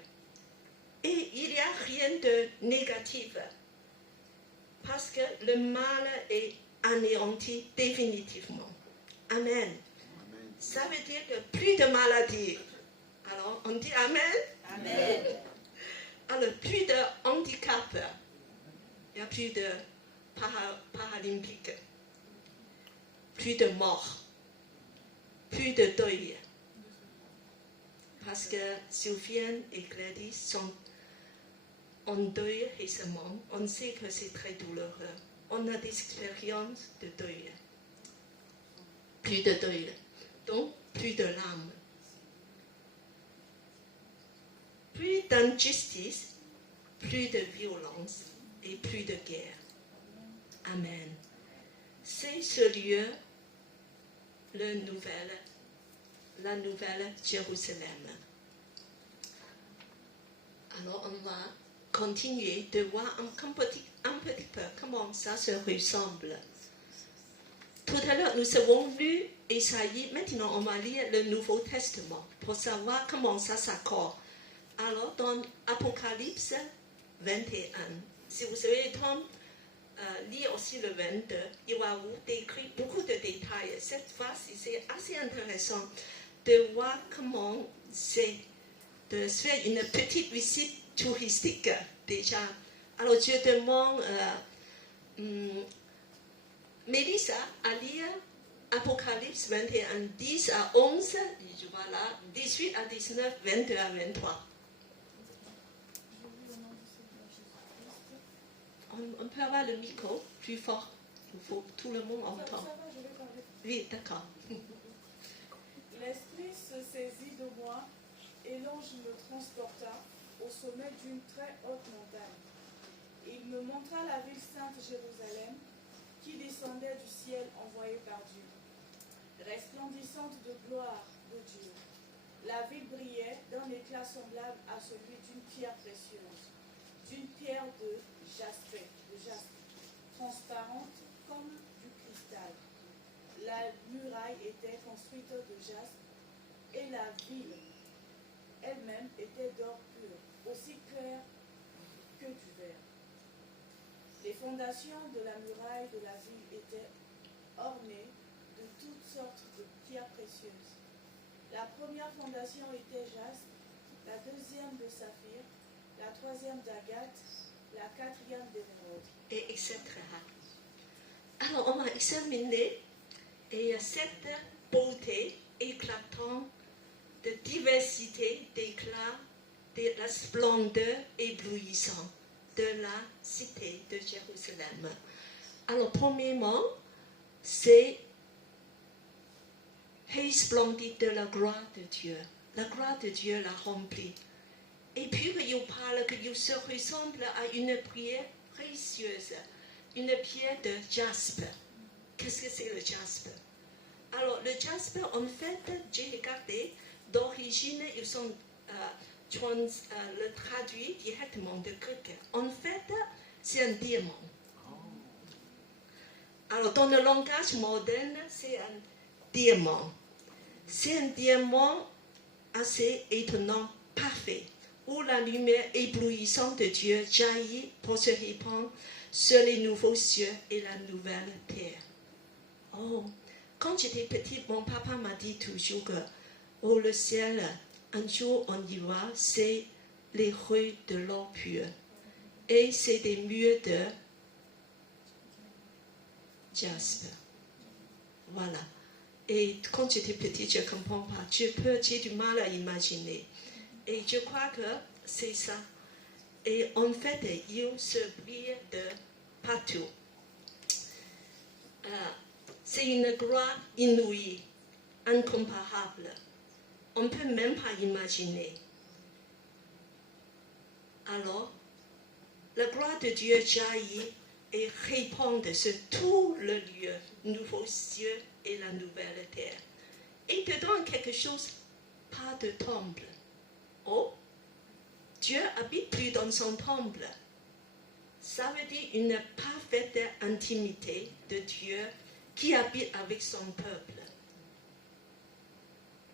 Et il n'y a rien de négatif, parce que le mal est anéanti définitivement. Amen. Amen. Ça veut dire que plus de maladies. Alors, on dit Amen. Amen. Alors, plus de handicap. Il n'y a plus de paralympique. Plus de mort. Plus de deuil. Parce que Sylviane et Gladys sont en deuil récemment, on sait que c'est très douloureux. On a des expériences de deuil. Plus de deuil. Donc, plus de larmes. Plus d'injustice, plus de violence et plus de guerre. Amen. C'est ce lieu, la nouvelle Jérusalem. Alors, on va continuer de voir un petit peu comment ça se ressemble. Tout à l'heure, nous avons lu Ésaïe. Maintenant, on va lire le Nouveau Testament pour savoir comment ça s'accorde. Alors, dans Apocalypse 21, si vous avez le temps, lire aussi le 22, il va vous décrire beaucoup de détails. Cette fois-ci, c'est assez intéressant de voir comment c'est de faire une petite visite touristique déjà. Alors, je demande Mélissa à lire Apocalypse 21, 10 à 11, voilà, 18 à 19, 22 à 23. On peut avoir le micro plus fort. Il faut que tout le monde entende. Ça va, je vais parler. Oui, d'accord. L'Esprit se saisit de moi et l'ange me transporta au sommet d'une très haute montagne. Il me montra la ville sainte Jérusalem qui descendait du ciel envoyée par Dieu, resplendissante de gloire de Dieu. La ville brillait d'un éclat semblable à celui d'une pierre précieuse, d'une pierre de jaspe, transparente comme du cristal. La muraille était construite de jaspe et la ville elle-même était d'or pur, aussi clair que du verre. Les fondations de la muraille de la ville étaient ornées de toutes sortes de pierres précieuses. La première fondation était jaspe, la deuxième de saphir, la troisième d'agate, la quatrième d'émeraude. Et etc. Alors, on va examiner cette beauté éclatante de diversité d'éclat, de la splendeur éblouissante de la cité de Jérusalem. Alors, premièrement, c'est resplendide de la gloire de Dieu. La gloire de Dieu l'a rempli. Et puis, il parle qu'il se ressemble à une pierre précieuse, une pierre de jaspe. Qu'est-ce que c'est le jaspe? Alors, le jaspe, en fait, j'ai regardé, d'origine, ils sont le traduit directement de grec. En fait, c'est un diamant. Alors, dans le langage moderne, c'est un diamant. C'est un diamant assez étonnant, parfait, où la lumière éblouissante de Dieu jaillit pour se répandre sur les nouveaux cieux et la nouvelle terre. Oh, quand j'étais petite, mon papa m'a dit toujours que le ciel, un jour on y va, c'est les rues de l'or pur. Et c'est des murs de jaspe. Voilà. Et quand j'étais petite, je ne comprends pas. J'ai du mal à imaginer. Et je crois que c'est ça. Et en fait, il se brille de partout. C'est une gloire inouïe, incomparable. On ne peut même pas imaginer. Alors, la gloire de Dieu jaillit et répand sur tout le lieu, nouveaux cieux et la nouvelle terre. Et dedans, quelque chose, pas de temple. Oh, Dieu habite plus dans son temple. Ça veut dire une parfaite intimité de Dieu qui habite avec son peuple.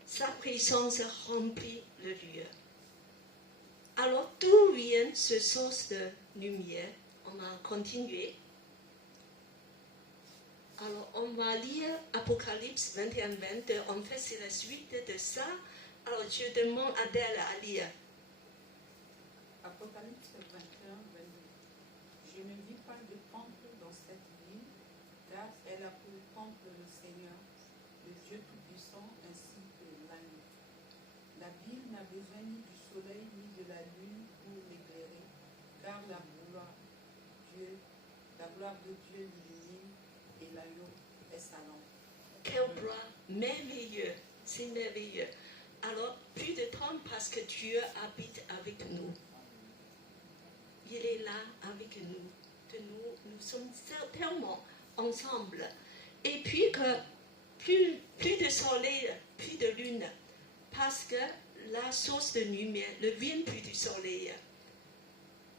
Sa présence remplit le lieu. Alors, d'où vient ce source de lumière? On va continuer. Alors, on va lire Apocalypse 21, 22. En fait, c'est la suite de ça. Alors, je demande à Adèle à lire. Apocalypse 21, 22. Je ne vis pas de temple dans cette ville, car elle a pour temple le Seigneur, le Dieu Tout-Puissant, ainsi que l'agneau. La ville n'a besoin ni du soleil ni de la lune pour l'éclairer, car car la gloire de Dieu l'illumine et l'agneau est sa lampe. Quel bras merveilleux, c'est merveilleux. Alors, plus de temps parce que Dieu habite avec nous. Il est là avec nous. Nous sommes tellement ensemble. Et puis que plus de soleil, plus de lune, parce que la source de lumière ne vient plus du soleil,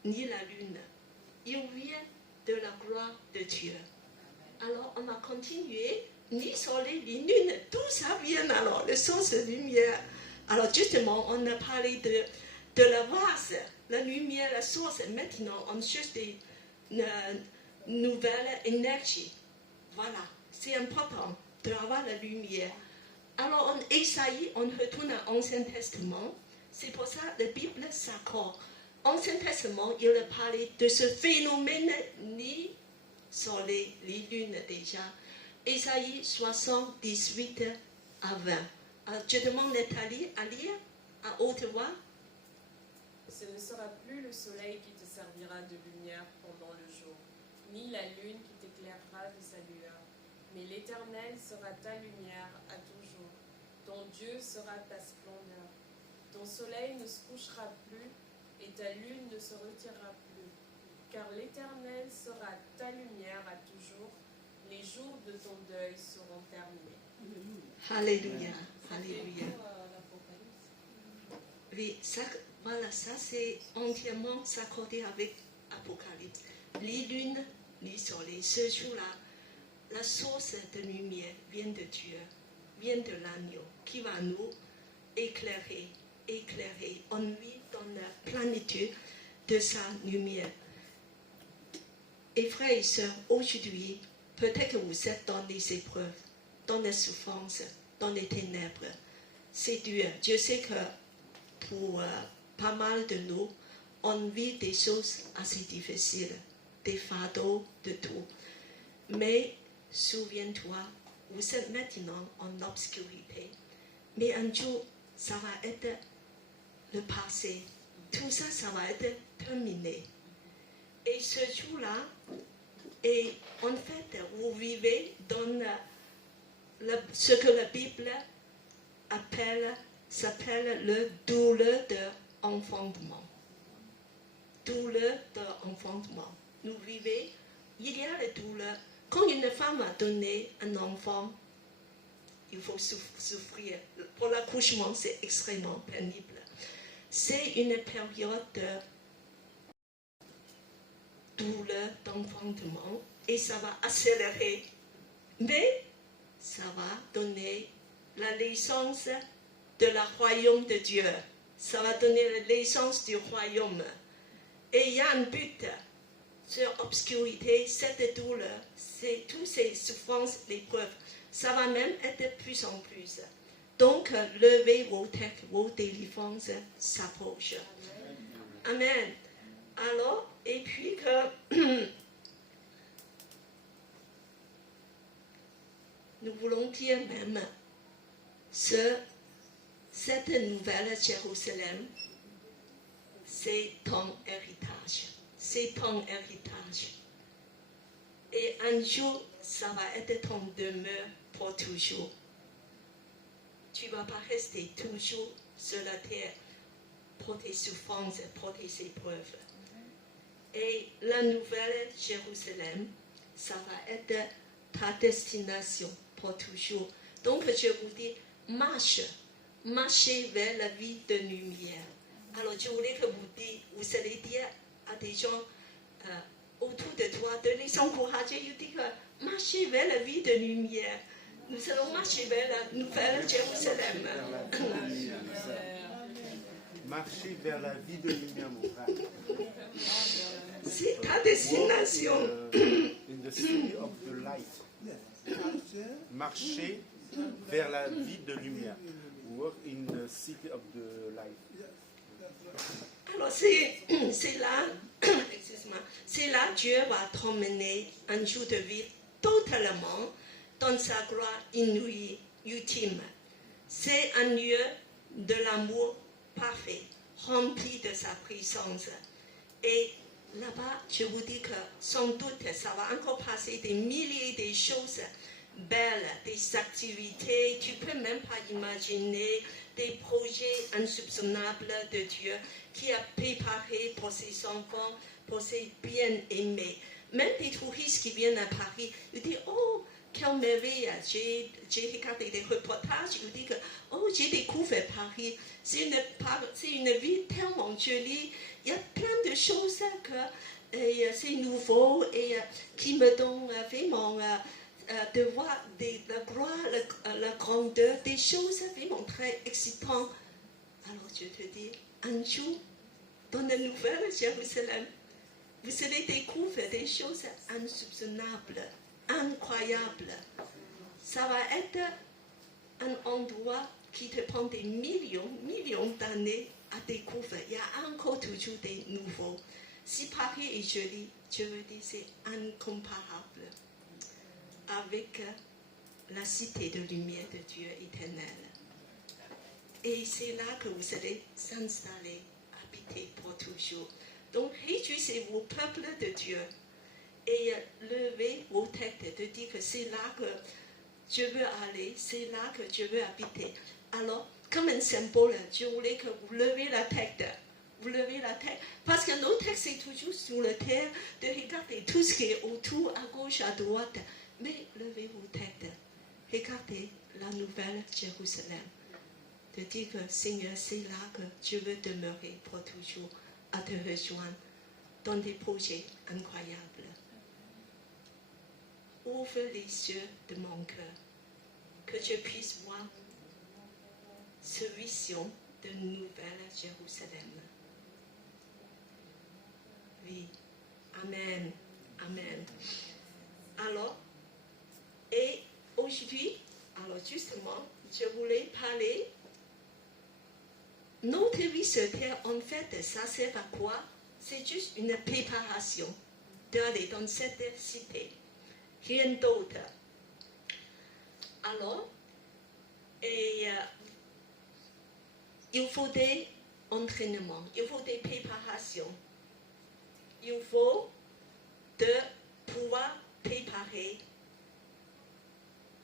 ni la lune. Il vient de la gloire de Dieu. Alors on a continué, ni soleil, ni lune, tout ça vient alors, la source de lumière. Alors justement, on a parlé de la vase, la lumière, la source. Maintenant, on cherche des nouvelles énergies. Voilà, c'est important d'avoir la lumière. Alors en Ésaïe, on retourne à l'Ancien Testament. C'est pour ça que la Bible s'accorde. Ancien Testament, il a parlé de ce phénomène ni soleil, ni lune déjà. Ésaïe 78 à 20. Alors, je demande Nathalie à lire à haute voix. Ce ne sera plus le soleil qui te servira de lumière pendant le jour, ni la lune qui t'éclairera de sa lueur. Mais l'Éternel sera ta lumière à toujours. Ton Dieu sera ta splendeur. Ton soleil ne se couchera plus et ta lune ne se retirera plus. Car l'Éternel sera ta lumière à toujours. Les jours de ton deuil seront terminés. Alléluia. Alléluia. Oui, ça, voilà, ça c'est entièrement s'accorder avec Apocalypse. Ni lune, ni soleil. Ce jour-là, la source de lumière vient de Dieu, vient de l'agneau, qui va nous éclairer. On vit dans la plénitude de sa lumière. Et frères et sœurs, aujourd'hui, peut-être que vous êtes dans les épreuves, dans les souffrances, dans les ténèbres. C'est dur. Je sais que pour pas mal de nous, on vit des choses assez difficiles, des fardeaux, de tout. Mais souviens-toi, vous êtes maintenant en obscurité. Mais un jour, ça va être le passé. Tout ça, ça va être terminé. Et ce jour-là, et en fait, vous vivez dans ce que la Bible s'appelle le douleur de enfantement. Douleur de enfantement. Nous vivons, il y a la douleur. Quand une femme a donné un enfant, il faut souffrir. Pour l'accouchement, c'est extrêmement pénible. C'est une période de douleur d'enfantement et ça va accélérer. Mais ça va donner la naissance de la royaume de Dieu. Ça va donner la naissance du royaume. Et il y a un but. Cette obscurité, cette douleur, c'est toutes ces souffrances, les preuves. Ça va même être de plus en plus. Donc, levez vos têtes, vos délivrances s'approchent. Amen. Alors, et puis que nous voulons dire même cette nouvelle Jérusalem, c'est ton héritage. C'est ton héritage. Et un jour, ça va être ton demeure pour toujours. Tu ne vas pas rester toujours sur la terre pour tes souffrances, pour tes épreuves. Et la nouvelle Jérusalem, ça va être ta destination pour toujours. Donc je vous dis, marchez vers la vie de lumière. Alors je voulais que vous allez dire à des gens autour de toi, de les encourager, je dis que marchez vers la vie de lumière. Nous allons marcher vers la nouvelle Jérusalem. Marcher vers la vie de lumière, mon frère. C'est ta destination. In the city of the light. Marcher vers la vie de lumière. Walk in the city of the light. Alors c'est là, excuse-moi, c'est là Dieu va t'emmener un jour de vie totalement dans sa gloire inouïe, ultime. C'est un lieu de l'amour parfait, rempli de sa puissance. Et là-bas, je vous dis que sans doute, ça va encore passer des milliers de choses belles, des activités. Tu ne peux même pas imaginer des projets insoupçonnables de Dieu qui a préparé pour ses enfants, pour ses bien-aimés. Même des touristes qui viennent à Paris, ils disent, oh, quelle merveille, j'ai regardé des reportages, ils disent que, oh, j'ai découvert Paris, c'est une ville tellement jolie, il y a plein de choses que c'est nouveau et qui me donnent vraiment de voir la gloire, la grandeur, des choses vraiment très excitantes. Alors je te dis, un jour, dans la nouvelle Jérusalem, vous allez découvrir des choses insoupçonnables, incroyables. Ça va être un endroit qui te prend des millions d'années à découvrir. Il y a encore toujours des nouveaux. Si Paris est joli, je veux dire, c'est incomparable avec la cité de lumière de Dieu éternel. Et c'est là que vous allez s'installer, habiter pour toujours. Donc, réjouissez-vous, peuple de Dieu, et levez vos têtes de dire que c'est là que je veux aller, c'est là que je veux habiter. Alors, comme un symbole, je voulais que vous levez la tête. Vous levez la tête. Parce que nos têtes, c'est toujours sur la terre, de regarder tout ce qui est autour, à gauche, à droite. Mais levez vos têtes. Regardez la nouvelle Jérusalem. De dire que Seigneur, c'est là que je veux demeurer pour toujours, à te rejoindre dans des projets incroyables. Ouvre les yeux de mon cœur, que je puisse voir cette vision de nouvelle Jérusalem. Oui, Amen, Amen. Alors, et aujourd'hui, alors justement, je voulais parler. Notre vie sur terre, en fait, ça sert à quoi? C'est juste une préparation d'aller dans cette cité. Rien d'autre. Alors, il faut des entraînements, il faut des préparations. Il faut de pouvoir préparer.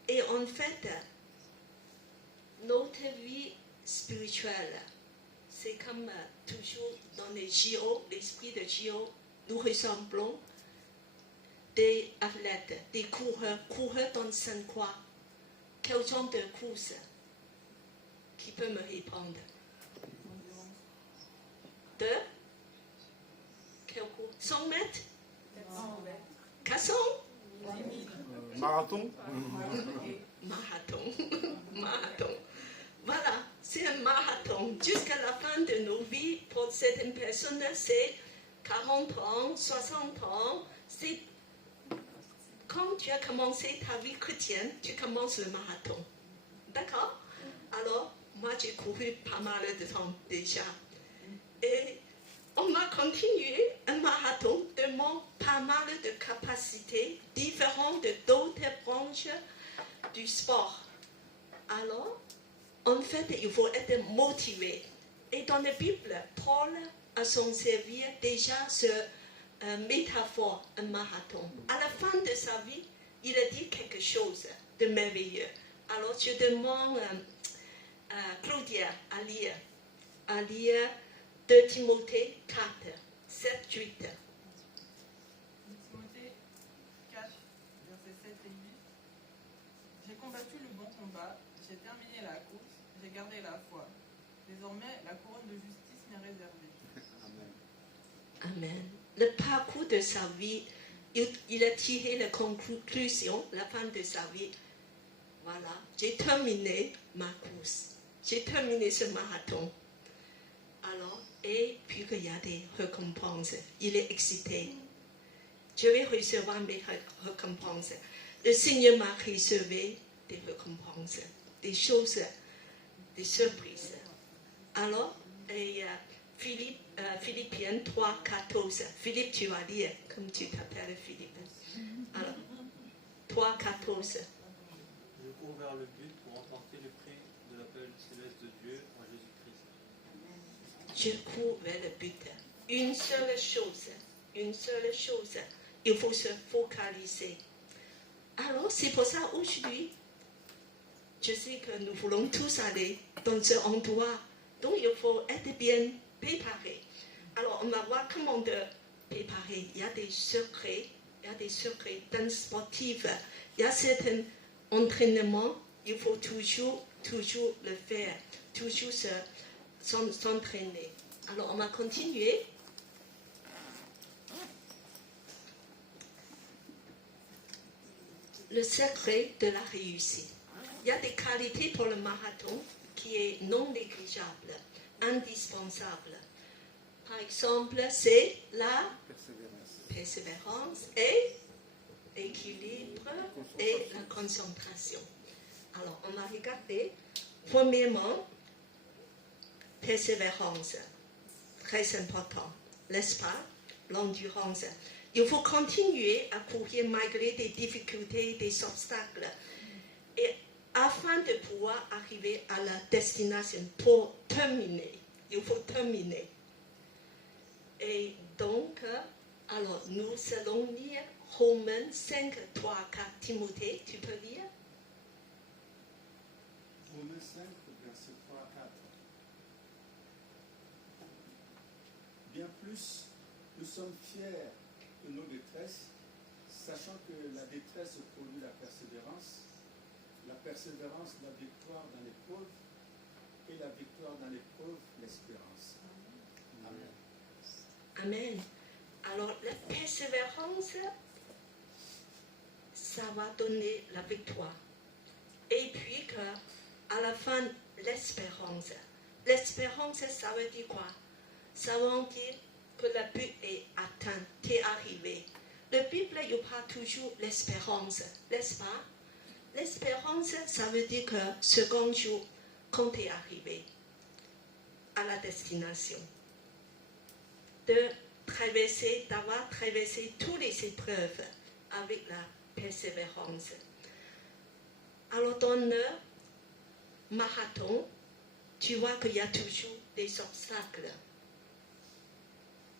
Et en fait, notre vie spirituelle, c'est comme toujours dans les JO, l'esprit de JO, nous ressemblons des athlètes, des coureurs dans Sainte-Croix. Quel genre de course qui peut me répondre? De quel cours? 100 mètres? 400? Marathon. Marathon. Voilà, c'est un marathon. Jusqu'à la fin de nos vies, pour certaines personnes, c'est 40 ans, 60 ans. C'est quand tu as commencé ta vie chrétienne, tu commences le marathon. D'accord? Alors, moi, j'ai couru pas mal de temps déjà. Et on m'a continué un marathon demande pas mal de capacités différentes d'autres branches du sport. Alors, en fait, il faut être motivé. Et dans la Bible, Paul a s'en servi déjà ce métaphore, un marathon. À la fin de sa vie, il a dit quelque chose de merveilleux. Alors, je demande à Claudia à lire 2 Timothée 4, 7, 8. Timothée 4, versets 7 et 8. J'ai combattu le bon combat, j'ai terminé la course, j'ai gardé la foi. Désormais, la couronne de justice m'est réservée. Amen. Le parcours de sa vie, il a tiré la conclusion, la fin de sa vie. Voilà, j'ai terminé ma course. J'ai terminé ce marathon. Alors, et puis il y a des récompenses. Il est excité. Je vais recevoir mes récompenses. Le Seigneur m'a réservé des récompenses, des choses, des surprises. Alors, et Philippiens 3, 14. Philippe, tu vas lire, comme tu t'appelles Philippe. Alors, 3, 14. Je cours vers le but pour remporter le prix de l'appel céleste de Dieu en Jésus-Christ. Je cours vers le but. Une seule chose, une seule chose. Il faut se focaliser. Alors, c'est pour ça aujourd'hui, je sais que nous voulons tous aller dans ce endroit. Donc, il faut être bien préparé. Alors, on va voir comment de préparer. Il y a des secrets d'un sportif. Il y a certains entraînements, il faut toujours le faire, toujours s'entraîner. Alors, on va continuer. Le secret de la réussite. Il y a des qualités pour le marathon qui est non négligeable, indispensable. Par exemple, c'est la persévérance et l'équilibre et la concentration. Alors, on va regarder. Premièrement, persévérance, très important, n'est-ce pas? L'endurance. Il faut continuer à courir malgré des difficultés, des obstacles, et afin de pouvoir arriver à la destination pour terminer. Il faut terminer. Et donc, alors nous allons lire Romains 5, 3, 4. Timothée, tu peux lire? Romains 5, versets 3 à 4. Bien plus, nous sommes fiers de nos détresses, sachant que la détresse produit la persévérance la victoire dans l'épreuve, et la victoire dans l'épreuve, l'espérance. Amen. Amen. Alors, la persévérance, ça va donner la victoire. Et puis, à la fin, l'espérance. L'espérance, ça veut dire quoi? Ça veut dire que le but est atteint, t'es arrivé. La Bible, il n'y a pas toujours l'espérance, n'est-ce pas? L'espérance, ça veut dire que second jour, quand tu es arrivé à la destination, d'avoir traversé toutes les épreuves avec la persévérance. Alors dans le marathon, tu vois qu'il y a toujours des obstacles.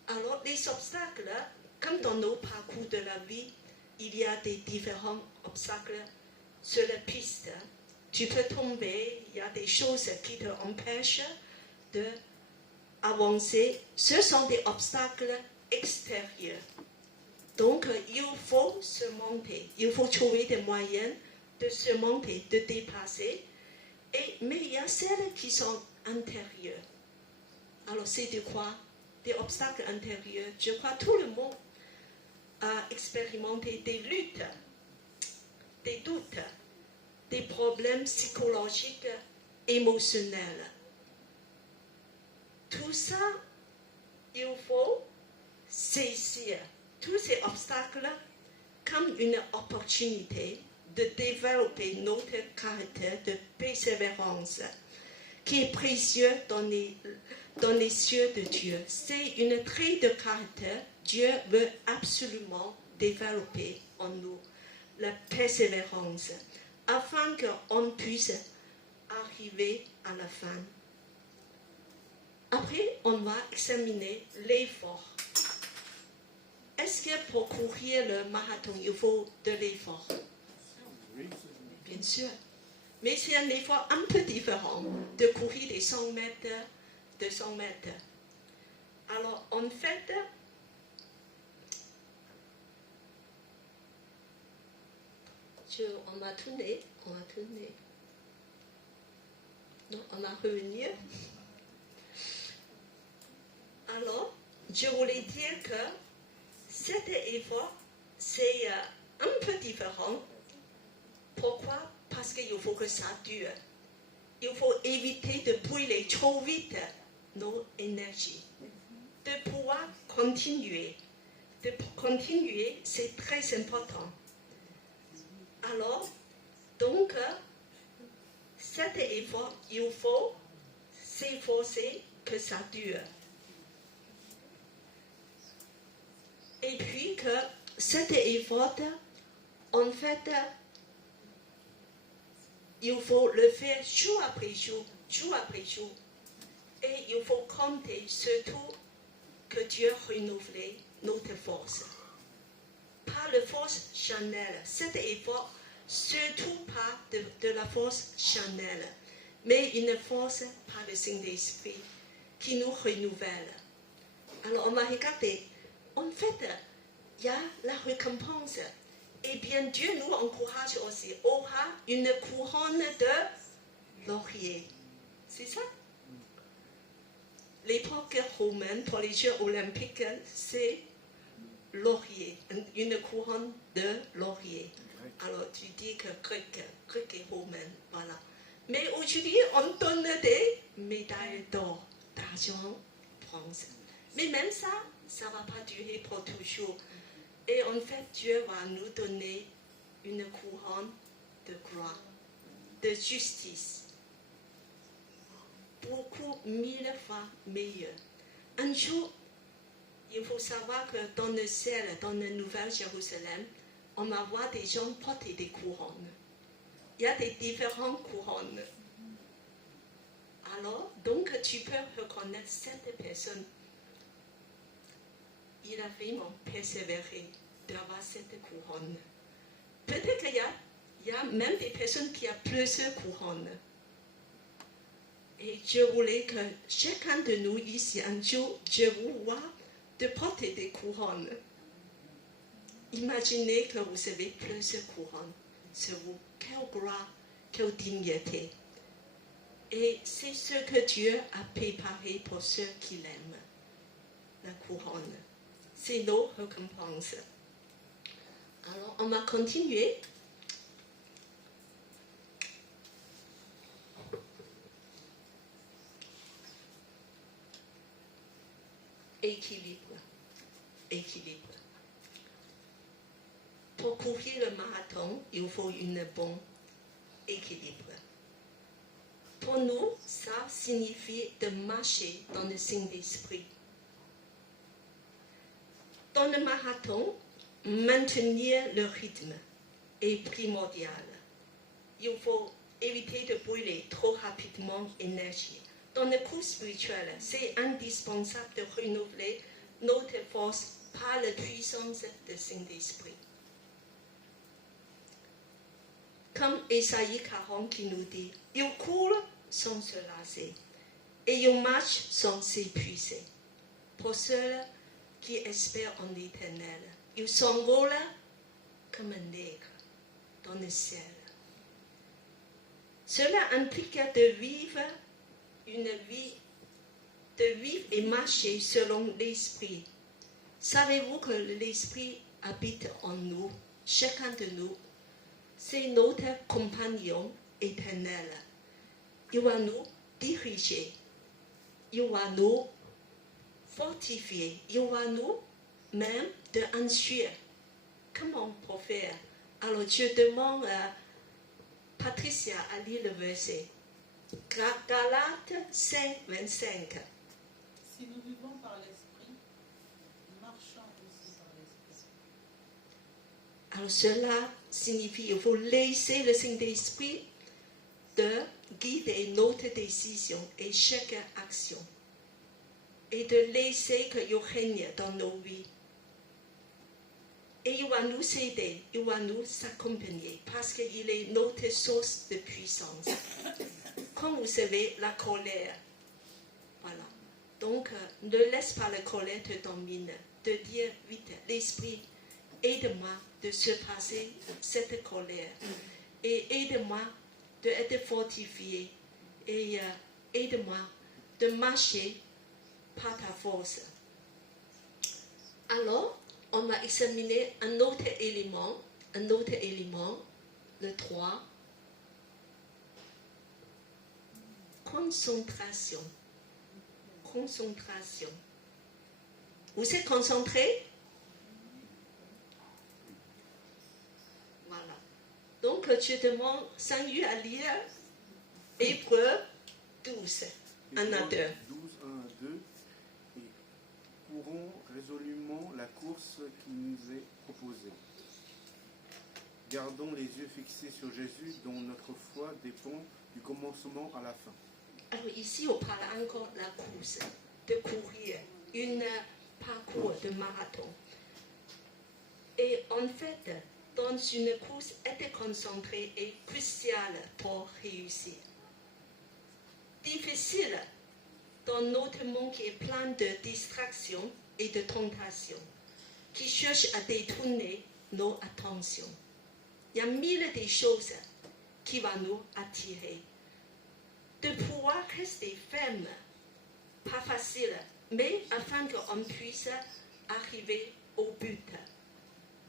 Alors les obstacles, comme dans nos parcours de la vie, il y a des différents obstacles sur la piste. Tu peux tomber, il y a des choses qui te empêchent d'avancer. Ce sont des obstacles extérieurs. Donc, il faut surmonter. Il faut trouver des moyens de surmonter, de dépasser. Mais il y a celles qui sont intérieures. Alors, c'est de quoi? Des obstacles intérieurs. Je crois que tout le monde a expérimenté des luttes, des doutes, des problèmes psychologiques, émotionnels. Tout ça, il faut saisir tous ces obstacles comme une opportunité de développer notre caractère de persévérance qui est précieux dans les yeux de Dieu. C'est une trait de caractère. Dieu veut absolument développer en nous la persévérance afin qu'on puisse arriver à la fin. Après, on va examiner l'effort. Est-ce que pour courir le marathon, il faut de l'effort? Oui. Bien sûr. Mais c'est un effort un peu différent de courir des 100 mètres, 200 mètres. Alors, en fait, on va tourner. Non, on va revenir. Alors, je voulais dire que cet effort, c'est un peu différent. Pourquoi? Parce qu'il faut que ça dure. Il faut éviter de brûler trop vite nos énergies. De pouvoir continuer. De continuer, c'est très important. Alors, donc, cet effort, il faut s'efforcer que ça dure. Et puis que cet effort, en fait, il faut le faire jour après jour. Et il faut compter surtout que Dieu renouvelle notre force. Pas la force charnelle. Cet effort, surtout pas de la force charnelle, mais une force par le Saint-Esprit qui nous renouvelle. Alors on va regarder. En fait, il y a la récompense. Et bien Dieu nous encourage aussi. Aura une couronne de laurier. C'est ça? L'époque romaine pour les Jeux olympiques, c'est laurier, une couronne de laurier. Alors tu dis que grec et romain, voilà. Mais aujourd'hui, on donne des médailles d'or, d'argent, bronze. Mais même ça ne va pas durer pour toujours. Et en fait, Dieu va nous donner une couronne de gloire, de justice. Beaucoup, 1000 fois meilleur. Un jour, il faut savoir que dans le ciel, dans la Nouvelle Jérusalem, on va voir des gens porter des couronnes. Il y a des différentes couronnes. Alors, donc tu peux reconnaître cette personne. Il a vraiment persévéré d'avoir cette couronne. Peut-être qu'il y a même des personnes qui ont plusieurs couronnes. Et je voulais que chacun de nous ici, un jour, je vous vois de porter des couronnes. Imaginez que vous avez plusieurs couronnes sur vous. Quelle gloire, quelle dignité. Et c'est ce que Dieu a préparé pour ceux qui l'aiment. La couronne. C'est nos récompenses. Alors, on va continuer. Équilibre. Pour courir le marathon, il faut un bon équilibre. Pour nous, ça signifie de marcher dans le Saint-Esprit. Dans le marathon, maintenir le rythme est primordial. Il faut éviter de brûler trop rapidement l'énergie. Dans le cours spirituel, c'est indispensable de renouveler notre force par la puissance du Saint-Esprit. Comme Ésaïe 40 qui nous dit, ils courent sans se lasser et ils marchent sans s'épuiser. Pour ceux qui espèrent en l'Éternel, ils s'envolent comme un aigle dans le ciel. Cela implique de vivre une vie, de vivre et marcher selon l'Esprit. Savez-vous que l'Esprit habite en nous, chacun de nous? C'est notre compagnon éternel. Il va nous diriger. Il va nous fortifier. Il va nous même instruire. Comment on peut faire? Alors je demande à Patricia à lire le verset. Galates 5, 25. Si nous vivons par l'Esprit, marchons aussi par l'Esprit. Alors cela signifie qu'il faut laisser le Saint-Esprit de guider notre décision et chaque action. Et de laisser qu'il règne dans nos vies. Et il va nous aider, il va nous accompagner parce qu'il est notre source de puissance. Comme vous savez, la colère, voilà. Donc, ne laisse pas la colère te dominer. De dire vite, l'Esprit, aide-moi de surpasser cette colère. Et aide-moi d'être fortifié. Et aide-moi de marcher par ta force. Alors, on va examiner un autre élément, le 3. Concentration. Vous êtes concentré? Voilà. Donc, je demande Saint-Yu à lire Hébreux 12, 1 à 2. 12, 1 à 2. Et courons résolument la course qui nous est proposée. Gardons les yeux fixés sur Jésus, dont notre foi dépend du commencement à la fin. Alors ici, on parle encore de la course, de courir. Une parcours de marathon. Et en fait, dans une course, être concentré est crucial pour réussir. Difficile dans notre monde qui est plein de distractions et de tentations, qui cherchent à détourner nos attentions. Il y a mille de choses qui vont nous attirer. De pouvoir rester ferme, pas facile, mais afin qu'on puisse arriver au but.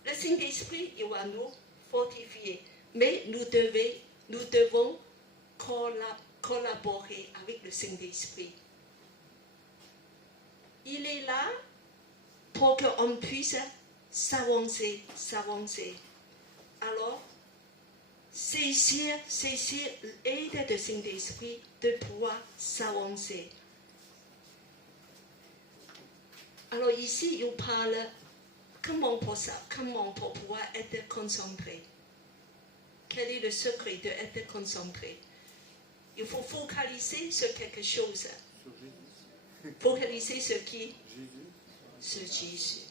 Le Saint-Esprit, il va nous fortifier, mais nous devons collaborer avec le Saint-Esprit. Il est là pour qu'on puisse s'avancer. Alors, saisir l'aide du Saint-Esprit de pouvoir s'avancer. Alors ici, il parle comment pour pouvoir être concentré. Quel est le secret d'être concentré? Il faut focaliser sur quelque chose. Focaliser sur qui? Sur Jésus.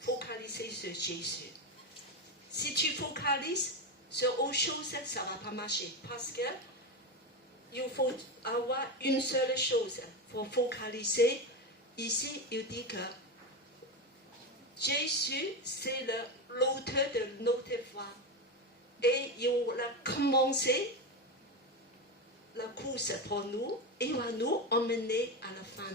Focaliser sur Jésus. Si tu focalises sur autre chose, ça ne va pas marcher. Parce que il faut avoir une seule chose. Il faut focaliser. Ici, il dit que Jésus, c'est l'auteur de notre foi. Et il a commencé la course pour nous et il va nous emmener à la fin.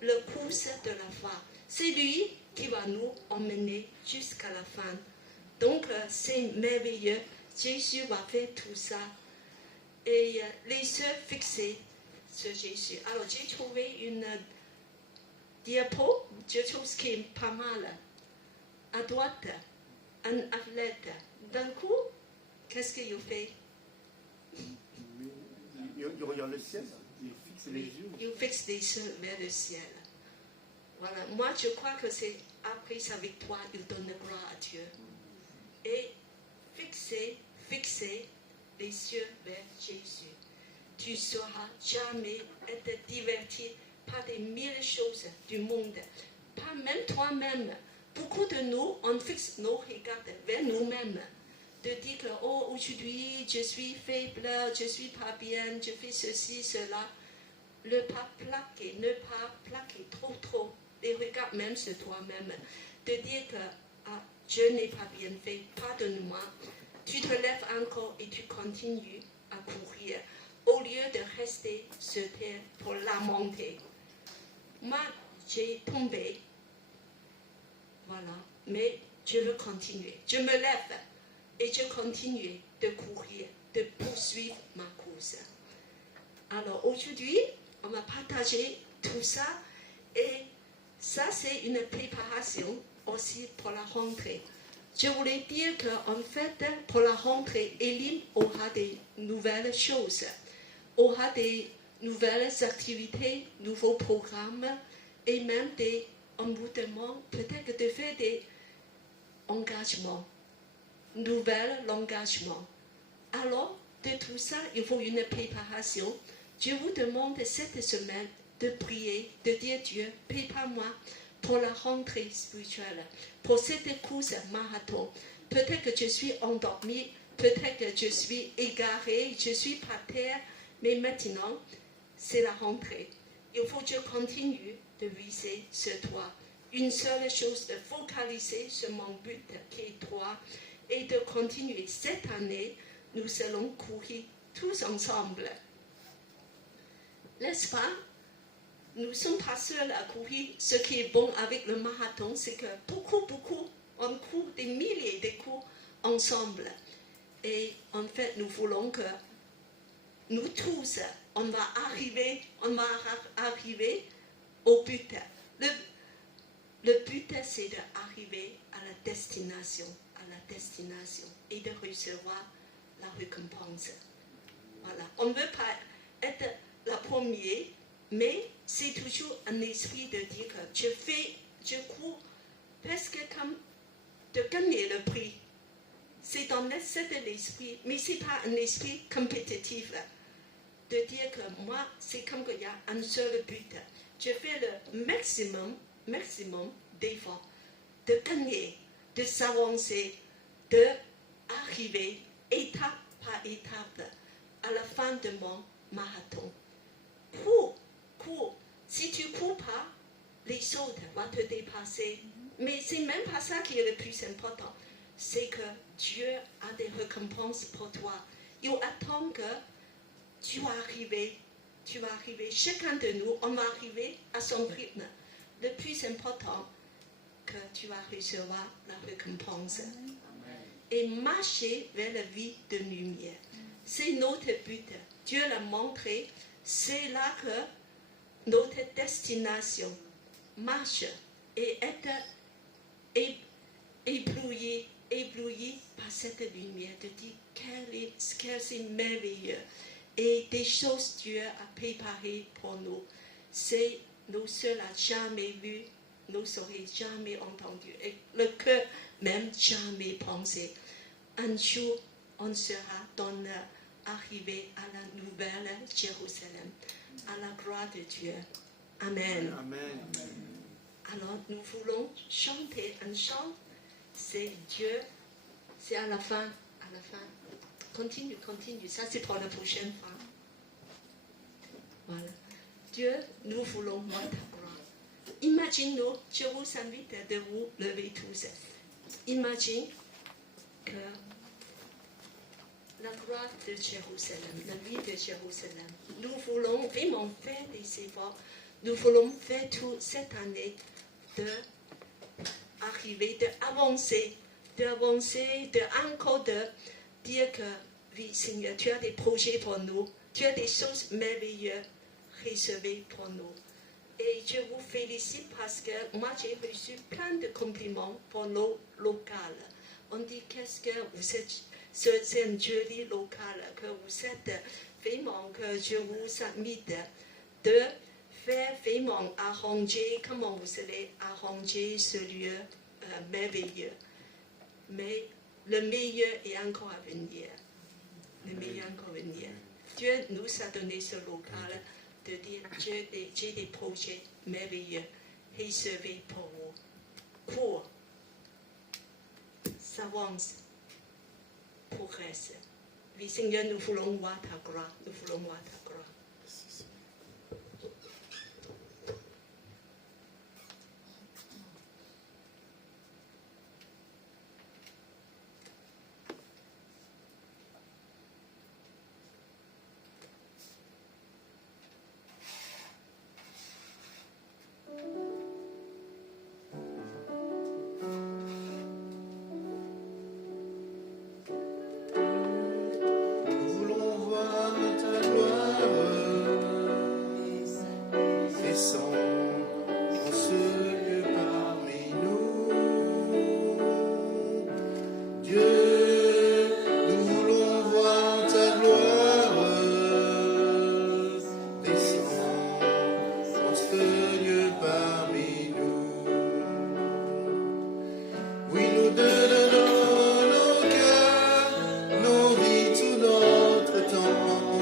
La course de la foi. C'est lui qui va nous emmener jusqu'à la fin. Donc, c'est merveilleux. Jésus va faire tout ça. Et les yeux fixés sur Jésus. Alors, j'ai trouvé une diapo, je trouve ce qui est pas mal. À droite, un athlète. D'un coup, qu'est-ce qu'il fait? Il regarde le ciel, il fixe les yeux. Il fixe les yeux vers le ciel. Voilà, moi je crois que c'est après sa victoire, il donne gloire à Dieu. Et fixer les yeux vers Jésus. Tu ne sauras jamais être diverti par des mille choses du monde. Pas même toi-même. Beaucoup de nous, on fixe nos regards vers nous-mêmes. De dire que, oh, aujourd'hui, je suis faible, je ne suis pas bien, je fais ceci, cela. Ne pas plaquer trop les regards même sur toi-même. De dire que, ah, je n'ai pas bien fait, pardonne-moi. Tu te lèves encore et tu continues à courir, au lieu de rester sur terre pour lamenter. Moi, j'ai tombé, voilà, mais je veux continuer. Je me lève et je continue de courir, de poursuivre ma course. Alors aujourd'hui, on va partager tout ça et ça c'est une préparation aussi pour la rentrée. Je voulais dire qu'en fait, pour la rentrée, Elim aura des nouvelles choses, aura des nouvelles activités, nouveaux programmes et même des emboutements, peut-être de faire des engagements, nouvel engagement. Alors, de tout ça, il faut une préparation. Je vous demande cette semaine de prier, de dire Dieu, prépare-moi pour la rentrée spirituelle, pour cette course marathon. Peut-être que je suis endormie, peut-être que je suis égarée, je suis par terre, mais maintenant, c'est la rentrée. Il faut que je continue de viser sur toi. Une seule chose, de focaliser sur mon but qui est toi et de continuer. Cette année, nous allons courir tous ensemble. N'est-ce pas? Nous ne sommes pas seuls à courir. Ce qui est bon avec le marathon, c'est que beaucoup, on court des milliers de cours ensemble. Et en fait, nous voulons que nous tous, on va arriver au but. Le but, c'est d'arriver à la destination et de recevoir la récompense. Voilà. On ne veut pas être la première, mais c'est toujours un esprit de dire que je cours presque comme de gagner le prix. C'est dans cet esprit, mais ce n'est pas un esprit compétitif. De dire que moi, c'est comme qu'il y a un seul but. Je fais le maximum maximum d'efforts, de gagner, de s'avancer, d'arriver étape par étape à la fin de mon marathon. Cours. Si tu ne cours pas, les autres vont te dépasser. Mais ce n'est même pas ça qui est le plus important. C'est que Dieu a des récompenses pour toi. Il attend que tu vas arriver. Tu vas arriver. Chacun de nous, on va arriver à son rythme. Le plus important, que tu vas recevoir la récompense. Et marcher vers la vie de lumière. C'est notre but. Dieu l'a montré. C'est là que notre destination marche et être ébloui par cette lumière. De dire qu'elle c'est merveilleux. Et des choses Dieu a préparées pour nous. C'est nous seuls à jamais vu, nous n'aurions jamais entendu. Et le cœur même jamais pensé. Un jour, on sera arrivé à la nouvelle Jérusalem, à la gloire de Dieu. Amen. Amen. Alors, nous voulons chanter un chant. C'est Dieu. C'est à la fin. Continue. Ça, c'est pour la prochaine fois. Voilà. Dieu, nous voulons voir ta gloire. Imagine-nous, je vous invite de vous lever tous. Imagine que la gloire de Jérusalem, la vie de Jérusalem, nous voulons vraiment faire des efforts. Nous voulons faire toute cette année d'arriver, d'avancer, encore de dire que, oui Seigneur, tu as des projets pour nous, tu as des choses merveilleuses réservées pour nous. Et je vous félicite parce que moi j'ai reçu plein de compliments pour nos locales. On dit qu'est-ce que vous êtes, c'est un joli local, que vous êtes vraiment, que je vous invite de faire vraiment arranger, comment vous allez arranger ce lieu merveilleux. Mais le meilleur est encore à venir. Le meilleur encore à venir. Dieu nous a donné ce local de dire j'ai des projets merveilleux réservés pour vous. Cours, s'avance, progresse. Oui, Seigneur, nous voulons voir ta gloire. Nous voulons voir ta gloire. Nous voulons voir ta gloire descendre en ce lieu parmi nous. Dieu, nous voulons voir ta gloire descendre en ce lieu parmi nous. Oui, nous donnons nos cœurs, nos vies, tout notre temps,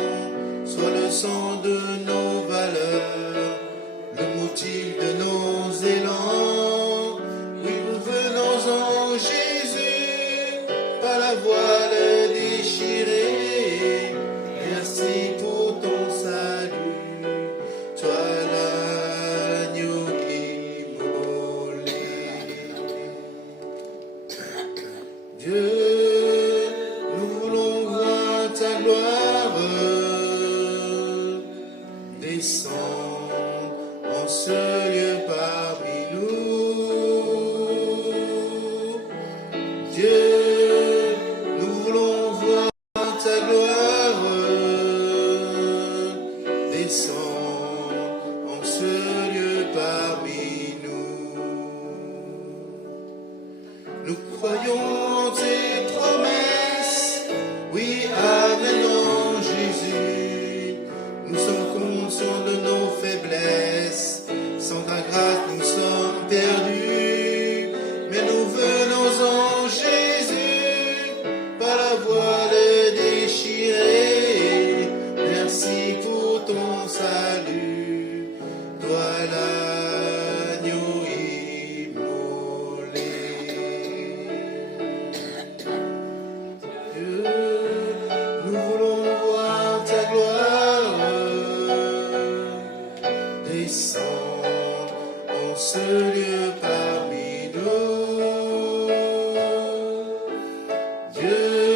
soit le sang de nos valeurs, le motif de nos élans. Oui, nous venons en Jésus, par la voile déchirée. Merci pour ton salut, toi l'agneau immolé. Dieu, nous voulons voir ta gloire descendre en ce lieu parmi nous. Dieu, nous voulons voir ta gloire descendre en ce lieu parmi nous. Nous croyons en tes promesses, oui, amen en Jésus. Nous sommes conscients de nos faiblesses, sans ta grâce nous sommes perdus. Mais nous venons en Jésus, par la voile déchirée. Merci pour ton salut. descendre en ce lieu parmi nous. Dieu